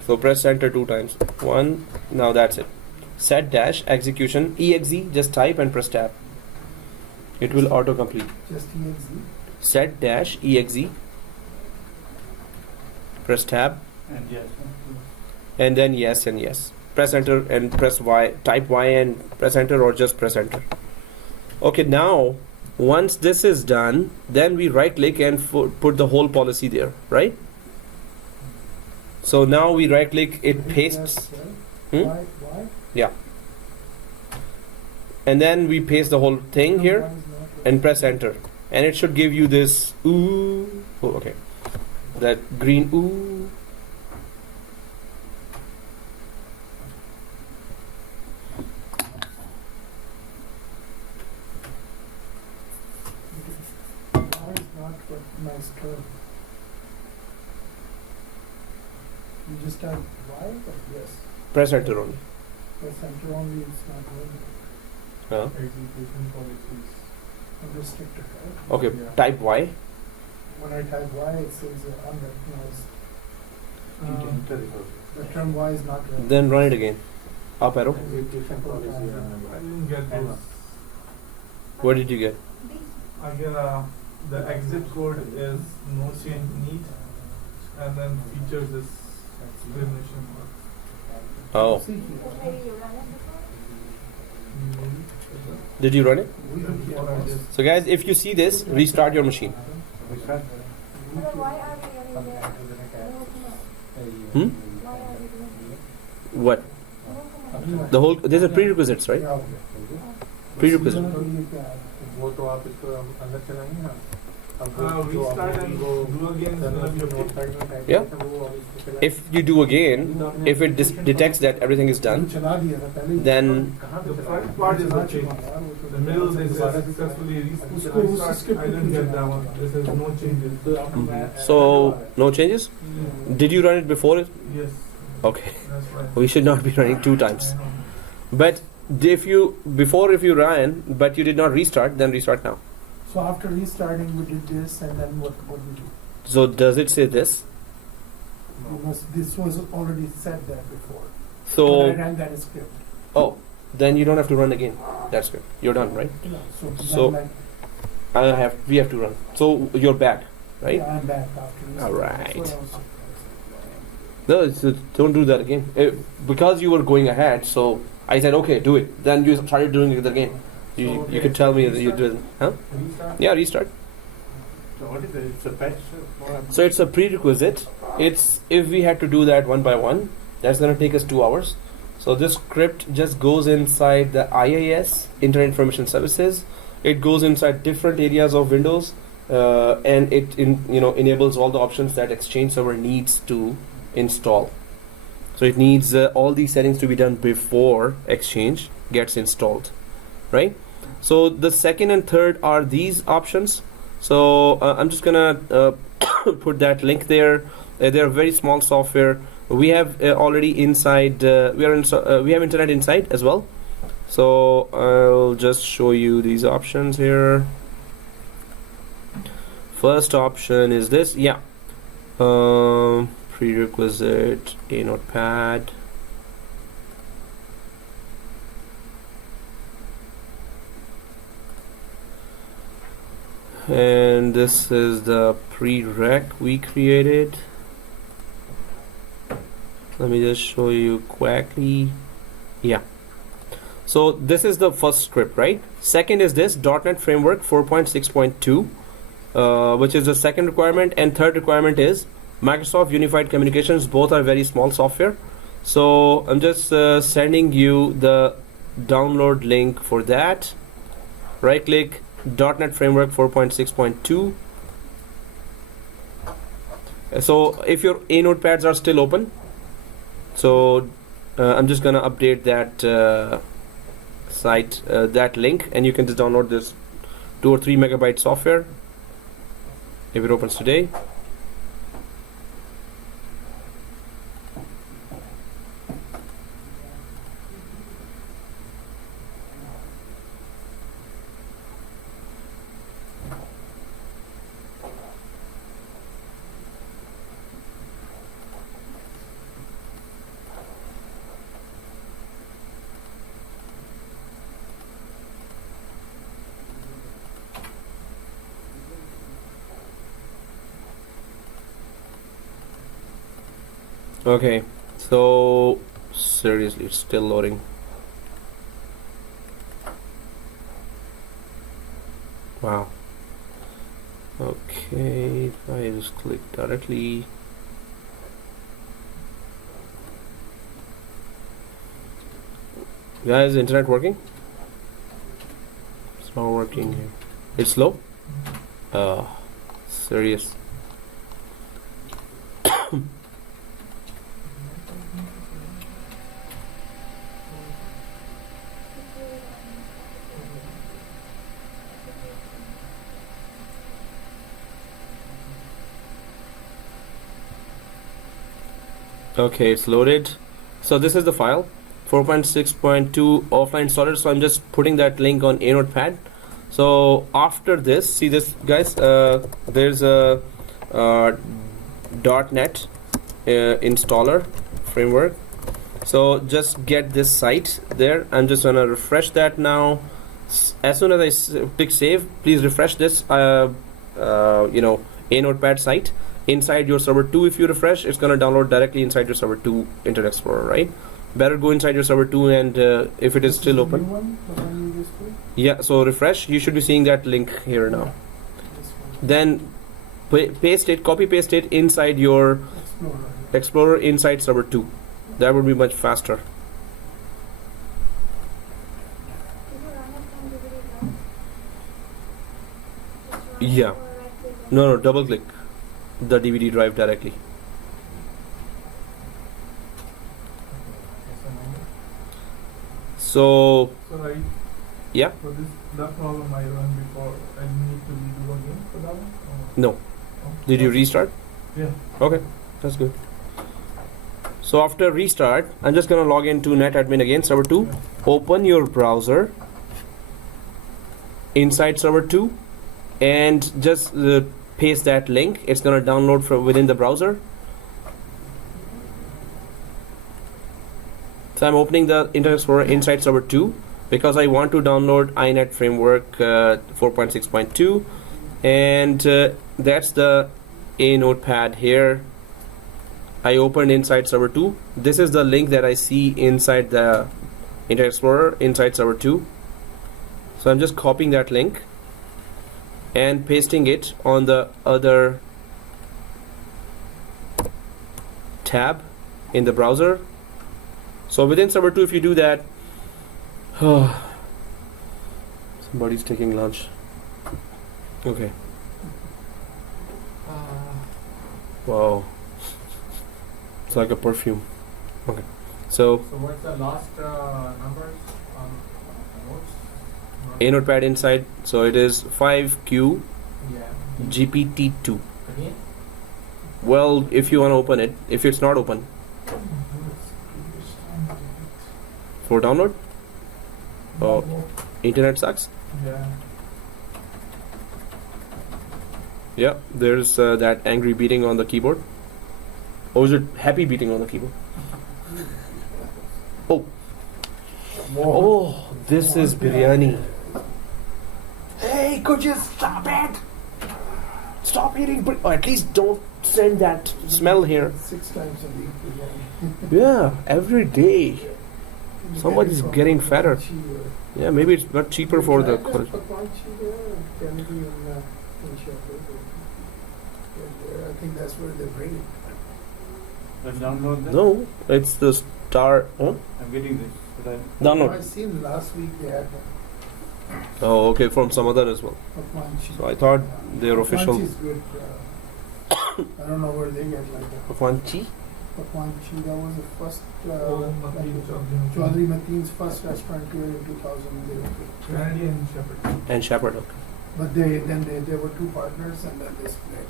So press enter 2 times. 1, now that's it. Set dash execution exe, just type and press tab. It will autocomplete. Just exe. Set dash exe, press tab, And yes. and then yes and yes. Press enter and press Y, type Y and press enter, or just press enter. Okay, now once this is done, then we right click and put the whole policy there, right? So now we right click, it pastes, Why? yeah, and then we paste the whole thing here and press enter, and it should give you this ooh, oh, okay, that green ooh. Why is not what nice term? You just type why or yes? Press enter only. Press enter only, it's not going. Execution policies. Unrestricted, right? Okay, Yeah. type Y. When I type Y, it says unrecognized. Enter it. The term Y is not recognized. Then run it again. Up arrow. Execution policy. I didn't get those. What did you get? I get the exit code is no change need, and then features is exclamation mark. Oh, See here. Maybe you run it before? did you run it? We don't What I care. did. So guys, if you see this, restart your machine. But why are we running the no Hmm? Why are we doing What? no The whole, there's a prerequisites, right? Yeah, okay. Prerequisite. So you can- वो तो आप इसको अंदर चलाएंगे ना अब Restart and do again is gonna be okay. Yeah. If you do again, if it detects that everything is done, चला दिया था पहले ही। then The front part is okay. The middle they say successfully restart. I didn't get that one. This is no changes. so no changes. Did you run it before it? Yes, Okay, that's right. we should not be running 2 times. But if you ran but you did not restart, then restart now. So after restarting, we did this, and then what we do? So does it say this? This was already said that before. So When I ran that script. oh, then you don't have to run again. That's good. You're done, right? Yeah, So, we have to run. So you're back, right? Yeah, I'm back after this. All right. That's what I was surprised. No, don't do that again. Because you were going ahead, so I said, okay, do it. Then you started doing it again. You could tell me that you did, huh? Restart. Yeah, restart. So what is it? It's a patch. So it's a prerequisite. It's if we had to do that one by one, that's gonna take us 2 hours. So this script just goes inside the IIS, Internet Information Services. It goes inside different areas of Windows, and it enables all the options that Exchange server needs to install. So it needs all these settings to be done before Exchange gets installed, right? So the second and third are these options. So I'm just gonna put that link there. They're very small software. we have already inside. We have internet inside as well. So I'll just show you these options here. First option is this. Yeah. Prerequisite a notepad. And this is the prereq we created. Let me just show you quickly. Yeah. So this is the first script, right? Second is this .NET Framework 4.6.2, which is the second requirement, and third requirement is Microsoft Unified Communications. Both are very small software. So I'm just sending you the download link for that. Right click, .NET Framework 4.6.2. So if your A notepads are still open, so I'm just gonna update that site, that link, and you can just download this 2 or 3 megabyte software if it opens today. Okay, so seriously, it's still loading. Wow. Okay, if I just click directly. Guys, internet working? It's not working here. It's slow? Serious. Okay, it's loaded. So this is the file, 4.6.2 offline storage. So I'm just putting that link on a notepad. So after this, see this, guys, there's a .NET installer framework. So just get this site there. I'm just gonna refresh that now. As soon as I click save, please refresh this a notepad site inside your server 2. If you refresh, it's going to download directly inside your server 2 Internet Explorer, right? Better go inside your server 2, and if it is still open, yeah, so refresh. You should be seeing that link here now. Then paste it, copy paste it inside your Explorer inside server 2. That would be much faster. Yeah, no, double click the DVD drive directly. So yeah, So that problem I run before, I need to redo again for that one? no. Oh. Did you restart? Yeah. Okay, that's good. So after restart, I'm just gonna log into NetAdmin again, server 2. Open your browser inside server 2 and just paste that link. It's gonna download from within the browser. So I'm opening the Internet Explorer inside server 2 because I want to download iNet Framework 4.6.2, and that's the A notepad here. I opened inside server 2. This is the link that I see inside the Internet Explorer inside server 2. So I'm just copying that link and pasting it on the other tab in the browser. So within server 2, if you do that, somebody's taking lunch. Okay. Wow. It's like a perfume. Okay. So what's the last numbers on notes? A notepad inside. So it is 5Q Yeah. GPT2. Again? Well, if you want to open it, if it's not open, For download? Oh, internet sucks? Yeah. Yeah, there's that angry beating on the keyboard. Or is it happy beating on the keyboard? Oh. Oh, this is biryani. Hey, could you stop it? Stop eating, or at least don't send that smell here. 6 times a week. Yeah, every day. Somebody's getting fatter. Yeah, maybe it's not cheaper for the college. I think that's where they bring it. Let's download this. No, it's the star. Huh? I'm getting this. But I Download. I seen last week they had Oh, okay, from some other as well. Pakwanchi. So I thought their official. Pakwanchi is good. I don't know where they get like that. Pakwanchi? Pakwanchi, that was the first. Chaudhary Chaudhary Mateen's first restaurant here in 2000. Canadian Shepherd. And Shepherd, okay. But they were 2 partners and then they split.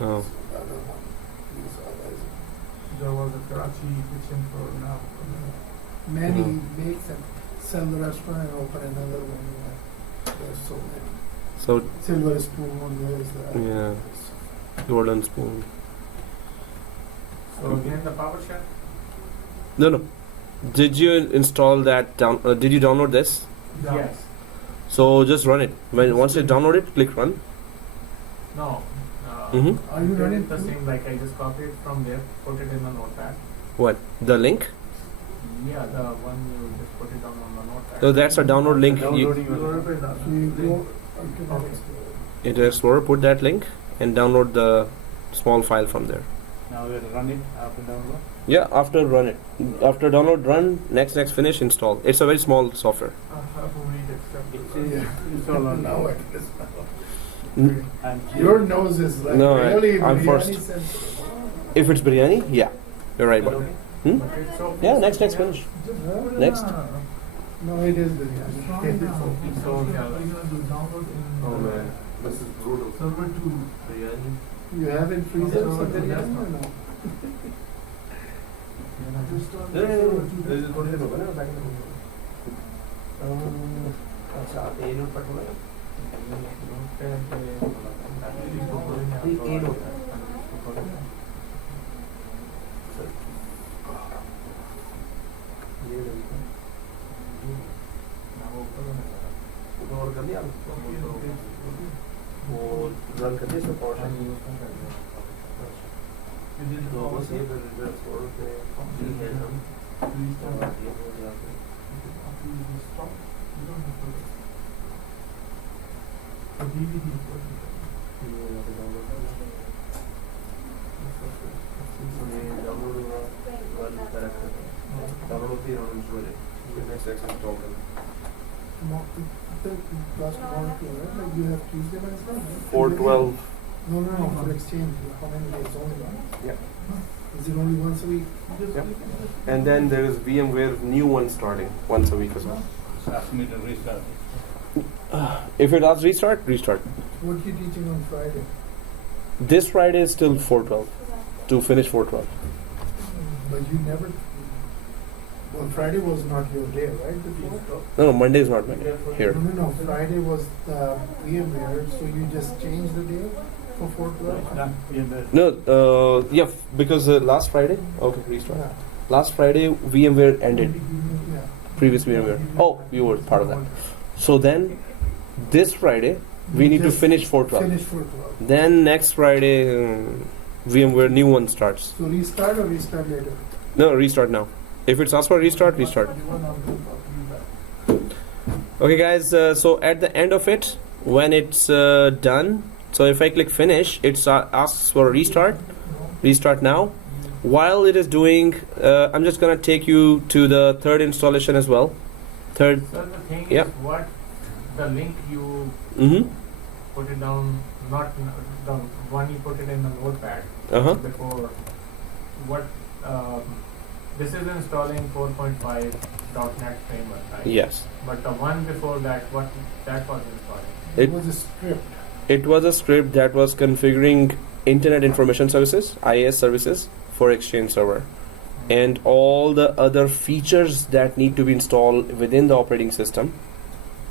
Oh. So the other one, these others. There was a Karachi kitchen for now. Many Mhm. makes and sell the restaurant and open another one. There's so many. So, Silver Spoon, there's the. Yeah. golden spoon. So again the PowerShell? No, no. Did you install that down? Did you download this? Yes. So just run it. Once you download it, click run. No. Mhm. Are you I did running it the through? same, like I just copied from there, put it in a notepad. What? The link? Yeah, the one you just put it down on the notepad. So that's a download link. downloading So you go Internet Okay. Explorer. Internet Explorer, put that link and download the small file from there. Now we have to run it after download. Yeah, after run it. After download, run, next, finish, install. It's a very small software. I have to read except. Yeah. Install on Now it is. Mm. And Your nose is like No, really I'm biryani first. sensitive. If it's biryani, yeah. You're right about okay? it. Hmm? But it's okay. Yeah, next, finish. Huh? Next. No, it is biryani. So, yeah. Oh man, this is brutal. Server 2. Biryani. You have in freezer No, some no, biryani or no? Last molecule, right? Like you have Tuesday, Wednesday? right? 412. No, for exchange. How many days? Only one? Yeah. Is it only once a week? Yeah. And then there is VMware new one starting once a week as well. Ask me to restart. If it asks restart, restart. What are you teaching on Friday? This Friday is still 412 to finish 412. But you never. Well, Friday was not your day, right? Before? No, Monday is not Monday here. No. Friday was the VMware, so you just changed the day for 412? Done. We have the No, yeah, because last Friday. Okay, restart. Yeah. Last Friday VMware ended. Yeah. Previous VMware. Oh, you were part of that. So then, this Friday we need to Just finish 412. Finish 412. Then next Friday, VMware new one starts. So restart or restart later? No, restart now. If it's asked for restart, restart. Okay, guys. So at the end of it, when it's done, so if I click finish, it asks for a restart. Restart now. While it is doing, I'm just gonna take you to the third installation as well. Third. So the thing Yep. is, what the link you Mm-hmm. put it down, not the one you put it in the notepad before. What this is installing 4.5 .NET framework, right? Yes. But the one before that, what that was installing? It was a script. It was a script that was configuring Internet Information Services (IaaS) services for Exchange Server. and all the other features that need to be installed within the operating system.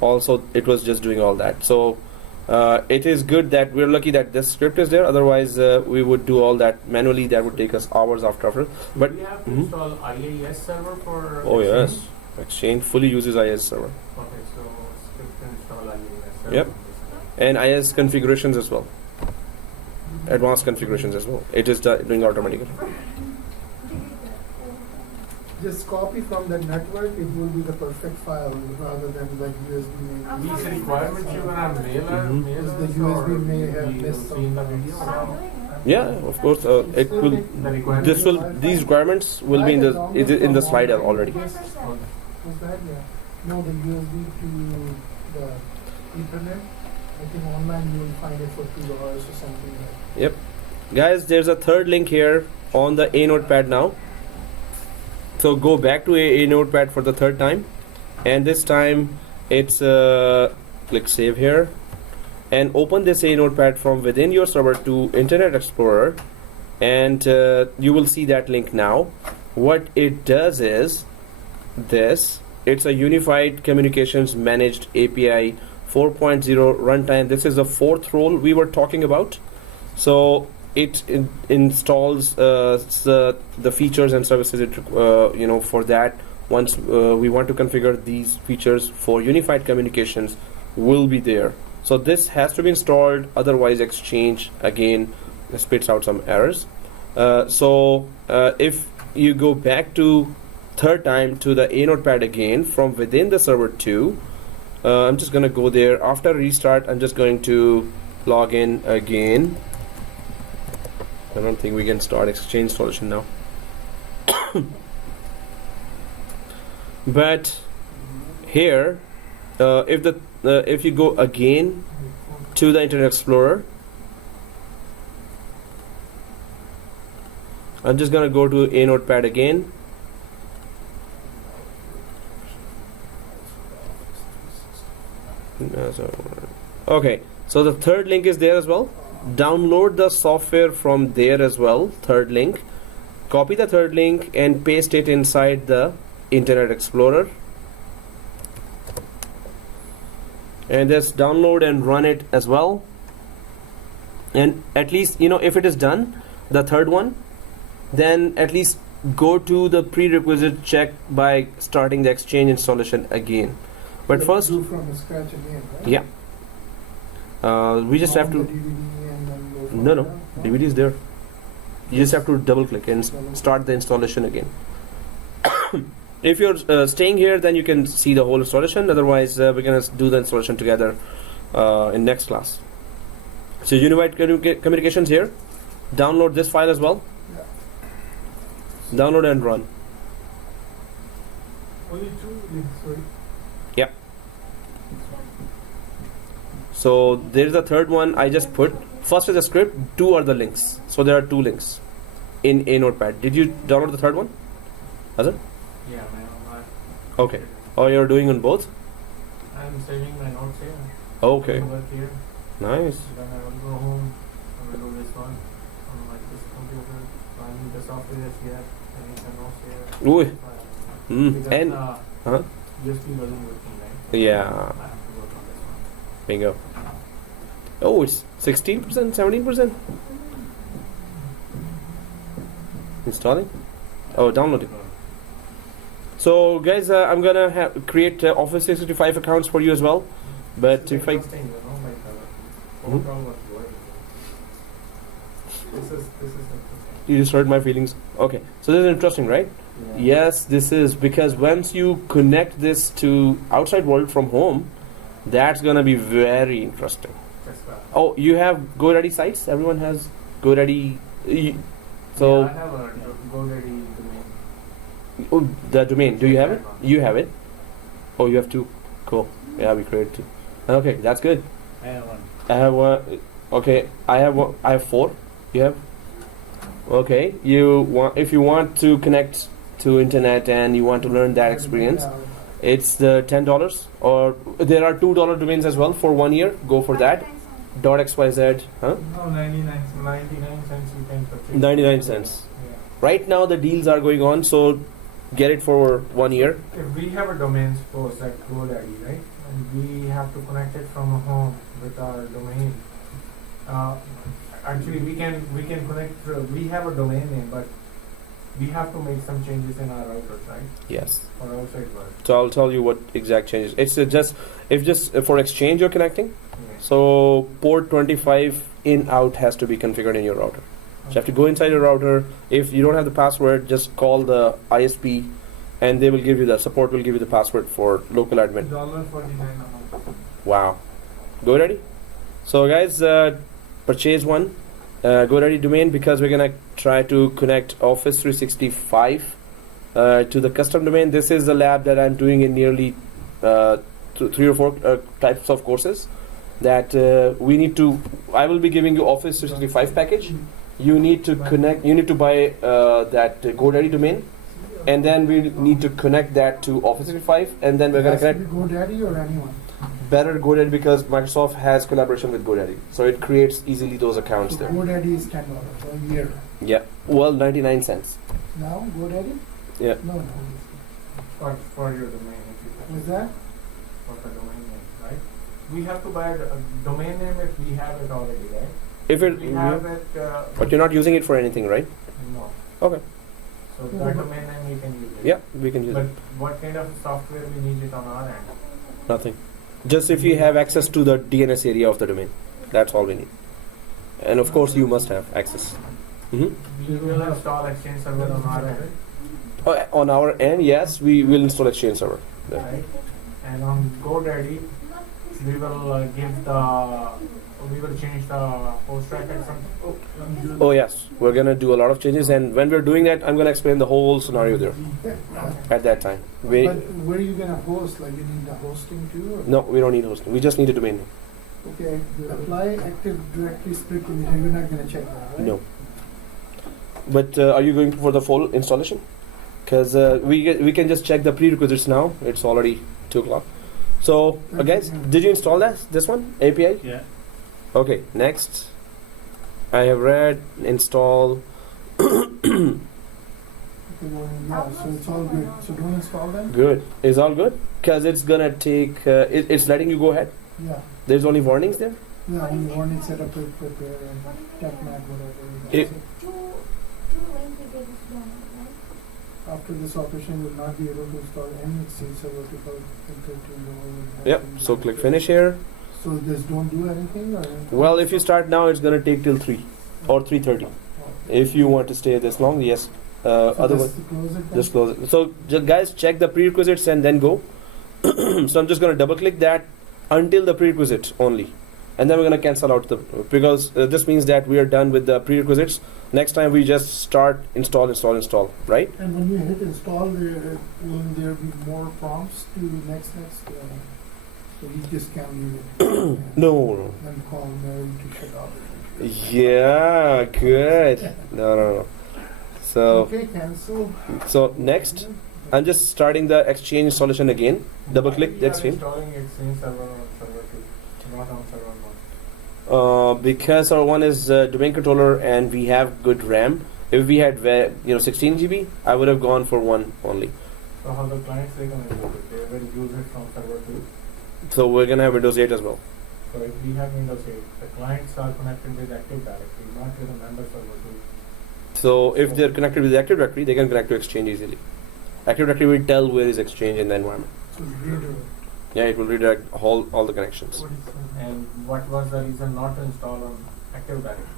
Also, it was just doing all that. So it is good that we're lucky that this script is there. Otherwise, we would do all that manually. That would take us hours after. But we have to install IIS server for oh Exchange? yes, Exchange fully uses IIS server. Okay, so script to install IIS server. Yep. And IIS configurations as well. Advanced configurations as well. It is doing automatically. Just copy from that network, it will be the perfect file rather than like USB. These requirements you're gonna mail Because the us or USB may have we missed will see in the some video? But I'm doing it. Yeah, of course. It will. The requirements. These requirements will be in the slider already. 10%. Was that, yeah? No, the USB to the Ethernet. I think online you will find it for $2 or something like that. Yep. Guys, there's a third link here on the A notepad now. So go back to A notepad for the third time, and this time it's click save here and open this A notepad from within your server to Internet Explorer, and you will see that link now. What it does is this: it's a unified communications managed API 4.0 runtime. This is the fourth role we were talking about. So it installs the features and services it for that. Once we want to configure these features for unified communications, will be there. So this has to be installed, otherwise Exchange again spits out some errors. So if you go back to third time to the A notepad again from within the server 2, I'm just gonna go there. After restart, I'm just going to log in again. I don't think we can start Exchange solution now. But here, if you go again to the Internet Explorer, I'm just gonna go to A notepad again. Okay, so the third link is there as well. Download the software from there as well. Third link. Copy the third link and paste it inside the Internet Explorer. And just download and run it as well. And at least, if it is done, the third one, then at least go to the prerequisite check by starting the Exchange installation again. But first, do from scratch again, right? yeah. We just have to. No, DVD is there. You just have to double click and start the installation again. If you're staying here, then you can see the whole installation. Otherwise, we're gonna do the installation together in next class. So unified communications here. Download this file as well. Yeah. Download and run. Only 2 links, right? Yeah. So there's the third one I just put. First is the script, 2 are the links. So there are 2 links in A notepad. Did you download the third one? Azhar? Yeah, my Okay. Oh, you're doing on both? I'm saving my notes here. Okay. Work here. Nice. Then I will go home. I will do this one on this computer. I need the software here. I need the notes here. Ooh. Because And huh? USB wasn't working, right? Yeah. I have to work on this one. Bingo. Oh, it's 16%, 17%. Installing. Oh, downloading. So, guys, I'm gonna create Office 365 accounts for you as well. But if I Interesting, phone call was good. This is interesting. you just hurt my feelings. Okay, so this is interesting, right? Yeah. Yes, this is because once you connect this to outside world from home, that's gonna be very interesting. That's right. Oh, you have GoDaddy sites? Everyone has GoDaddy. So yeah, I have a GoDaddy domain. oh, the domain. Do you have it? You have it. Oh, you have 2. Cool. Yeah, we created 2. Okay, that's good. I have one. I have 1. Okay, I have 1. I have 4. You have. Okay, if you want to connect to internet and you want to learn that experience, it's the $10, or there are $2 domains as well for 1 year. Go for that. .xyz, huh? No, 99 cents you can purchase. 99 cents. Right now the deals are going on, so get it for 1 year. If we have a domains post at GoDaddy, right, and we have to connect it from home with our domain. Actually, we can connect. We have a domain name, but we have to make some changes in our routers, right? Yes. For outside world. So I'll tell you what exact changes. It's just for Exchange you're connecting. Yeah. So port 25 in out has to be configured in your router. So you have to go inside your router. If you don't have the password, just call the ISP, and they will give you the support. Will give you the password for local admin. $49. Wow. GoDaddy. So guys, purchase one GoDaddy domain because we're gonna try to connect Office 365 to the custom domain. This is the lab that I'm doing in nearly 3 or 4 types of courses that we need to. I will be giving you Office 365 package. You need to connect. You need to buy that GoDaddy domain, and then we need to connect that to Office 365, and then we're gonna connect. GoDaddy or anyone? Better GoDaddy because Microsoft has collaboration with GoDaddy, so it creates easily those accounts So there. GoDaddy is $10 a year. Yeah, well, 99 cents. Now GoDaddy? Yeah. No. For your domain, if you What's that? for the domain name, right? We have to buy a domain name if we have it already, right? If it, We have it. but you're not using it for anything, right? No. Okay. So Yeah, that but- domain name we can use it. Yeah, we can use But it. what kind of software we need it on our end? Nothing. Just if you have access to the DNS area of the domain, that's all we need. And of course, you must have access. We will install Exchange server on our end, On our end, yes, we will install Exchange server. Yeah. right? And on GoDaddy, we will we will change the host track at some. Oh yes, we're gonna do a lot of changes, and when we're doing that, I'm gonna explain the whole scenario there at that time. But where are you gonna host? Like you need the hosting too? Or? No, we don't need hosting. We just need a domain name. Okay. Apply Active Directory split image. You're not gonna check that, right? No. But are you going for the full installation? Because we can just check the prerequisites now. It's already 2:00. So guys, did you install this one API? Yeah. Okay. Next, I have read install. Okay, well, yeah, so it's all good. So don't install them? Good. Is all good? Because it's gonna take. It's letting you go ahead. Yeah. There's only warnings there. Yeah, only warning setup with prepare and TechMat, whatever. It- Two lengthy pages long, right? After this operation, will not be able to install any Exchange server to enter to Yep. So click finish here. So just don't do anything or? Well, if you start now, it's gonna take till 3 or 3:30. If you want to stay this long, yes. So Otherwise, just close it then? just close it. So guys, check the prerequisites and then go. So I'm just gonna double click that until the prerequisite only, and then we're gonna cancel out the because this means that we are done with the prerequisites. Next time we just start install, right? And when you hit install, will there be more prompts to next? So you just can't leave it. No. Then call Mary to shut off. Yeah, good. No. So Okay, cancel. so next, I'm just starting the Exchange installation again. Double click the Exchange. Installing Exchange server on server 2, not on server 1. Because our one is domain controller and we have good RAM. If we had 16 GB, I would have gone for one only. So how the clients they gonna use it? They will use it from server 2. So we're gonna have Windows 8 as well. So if we have Windows 8, the clients are connected with Active Directory, not with a member server 2. So if they're connected with the Active Directory, they can connect to Exchange easily. Active Directory will tell where is Exchange in the environment. So redirect. Yeah, it will redirect all the connections. And what was the reason not to install on Active Directory?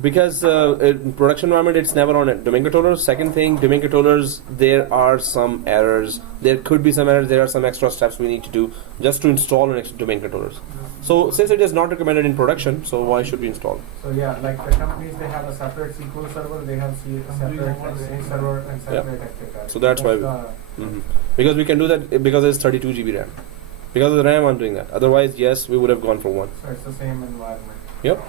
Because in production environment it's never on a domain controller. Second thing, domain controllers, there are some errors. There could be some errors. There are some extra steps we need to do just to install an extra domain controllers. So since it is not recommended in production, so why should we install? So yeah, like the companies, they have a separate SQL server, they have a separate Exchange server and separate Active Directory. So that's why because we can do that because it's 32 GB RAM. Because of the RAM, I'm doing that. Otherwise, yes, we would have gone for one. So it's the same environment. Yep.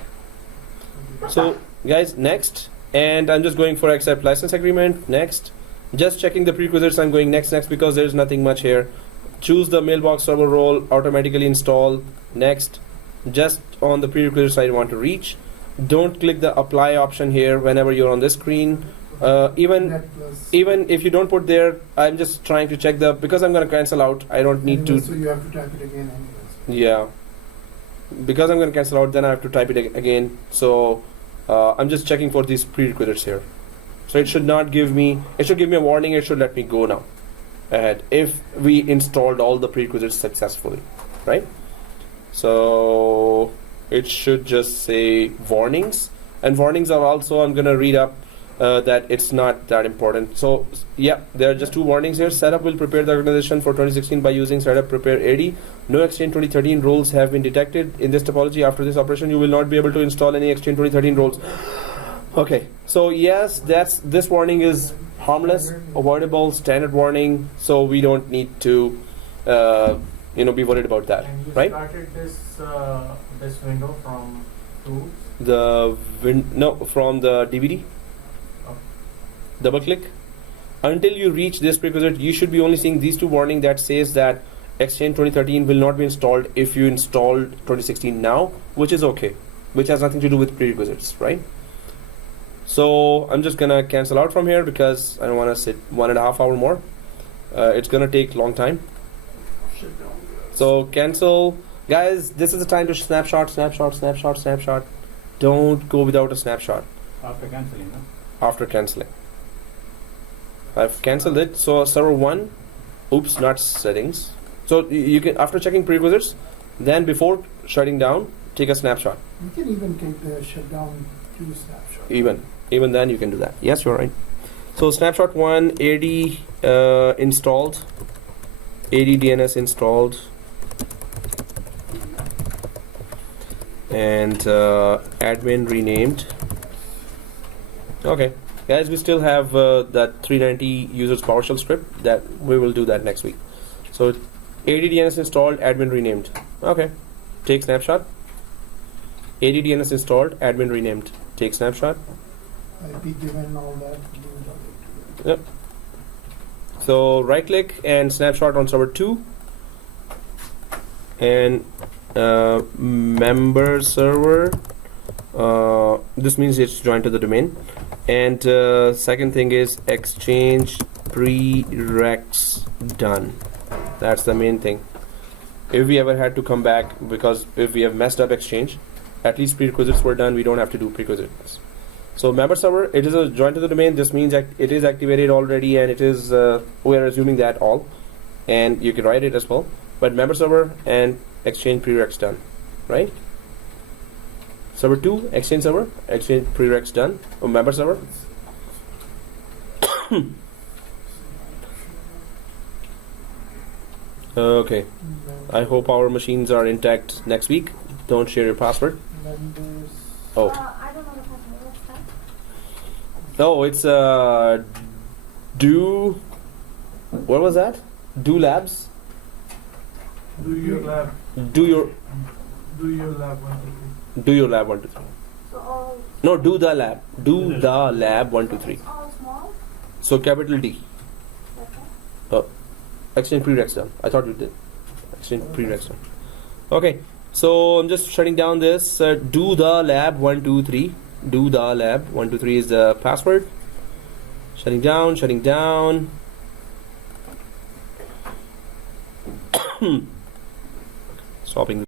So guys, next, and I'm just going for accept license agreement. Next, just checking the prerequisites. I'm going next because there's nothing much here. Choose the mailbox server role, automatically install. Next, just on the prerequisites I want to reach. don't click the apply option here whenever you're on this screen. Even Net plus. if you don't put there, I'm just trying to check because I'm going to cancel out. I don't need Anyway, to. So you have to type it again anyways. Yeah. Because I'm going to cancel out, then I have to type it again. So I'm just checking for these prerequisites here. So it should not give me. It should give me a warning. It should let me go now ahead if we installed all the prerequisites successfully, right? So it should just say warnings, and warnings are also, I'm going to read up that it's not that important. So yeah, there are just two warnings here. Setup will prepare the organization for 2016 by using setup prepare AD. No Exchange 2013 roles have been detected in this topology. After this operation, you will not be able to install any Exchange 2013 roles. Okay, so yes, this warning is harmless, avoidable, standard warning, so we don't need to be worried about that, And you right? started this window from tools. From the DVD. Okay. Double click. Until you reach this prerequisite, you should be only seeing these two warnings that says that Exchange 2013 will not be installed if you install 2016 now, which is okay, which has nothing to do with prerequisites, right? So I'm just gonna cancel out from here because I don't want to sit 1.5 hours more. It's gonna take long time. So cancel, guys. This is the time to snapshot. Don't go without a snapshot After cancelling, no? after canceling. I've cancelled it. So server 1, oops, not settings. So you can, after checking prerequisites, then before shutting down, take a snapshot. You can even take the shutdown to snapshot. Even then you can do that. Yes, you're right. So snapshot 1, AD installed, AD DNS installed, and admin renamed. Okay, guys, we still have that 390 users PowerShell script that we will do that next week. So AD DNS installed, admin renamed. Okay, take snapshot. AD DNS installed, admin renamed. Take snapshot. IP given all that. Yep. So right click and snapshot on server 2 and member server. This means it's joined to the domain. And second thing is exchange prereqs done. That's the main thing. If we ever had to come back, because if we have messed up Exchange, at least prerequisites were done, we don't have to do prerequisites. So member server, it is a joint to the domain. This means that it is activated already, and it is we are assuming that all, and you can write it as well. But member server and exchange prereqs done, right? Server 2, exchange server, exchange prereqs done. Or member server. Okay. I hope our machines are intact next week. Don't share your password. Members. Oh. I don't know the password. What's that? Oh, it's do. What was that? Do labs. Do your lab. Do your Do your lab 1, 2, 3. do your lab 1 2 3. So all, No, do the lab. Do the lab 1 2 3. it's all small. So capital D. Okay. Exchange prereqs done. I thought you did. Exchange prereqs done. Okay. So I'm just shutting down this. Do the lab 1 2 3. Do the lab 1 2 3 is the password. Shutting down. Shutting down. Stopping.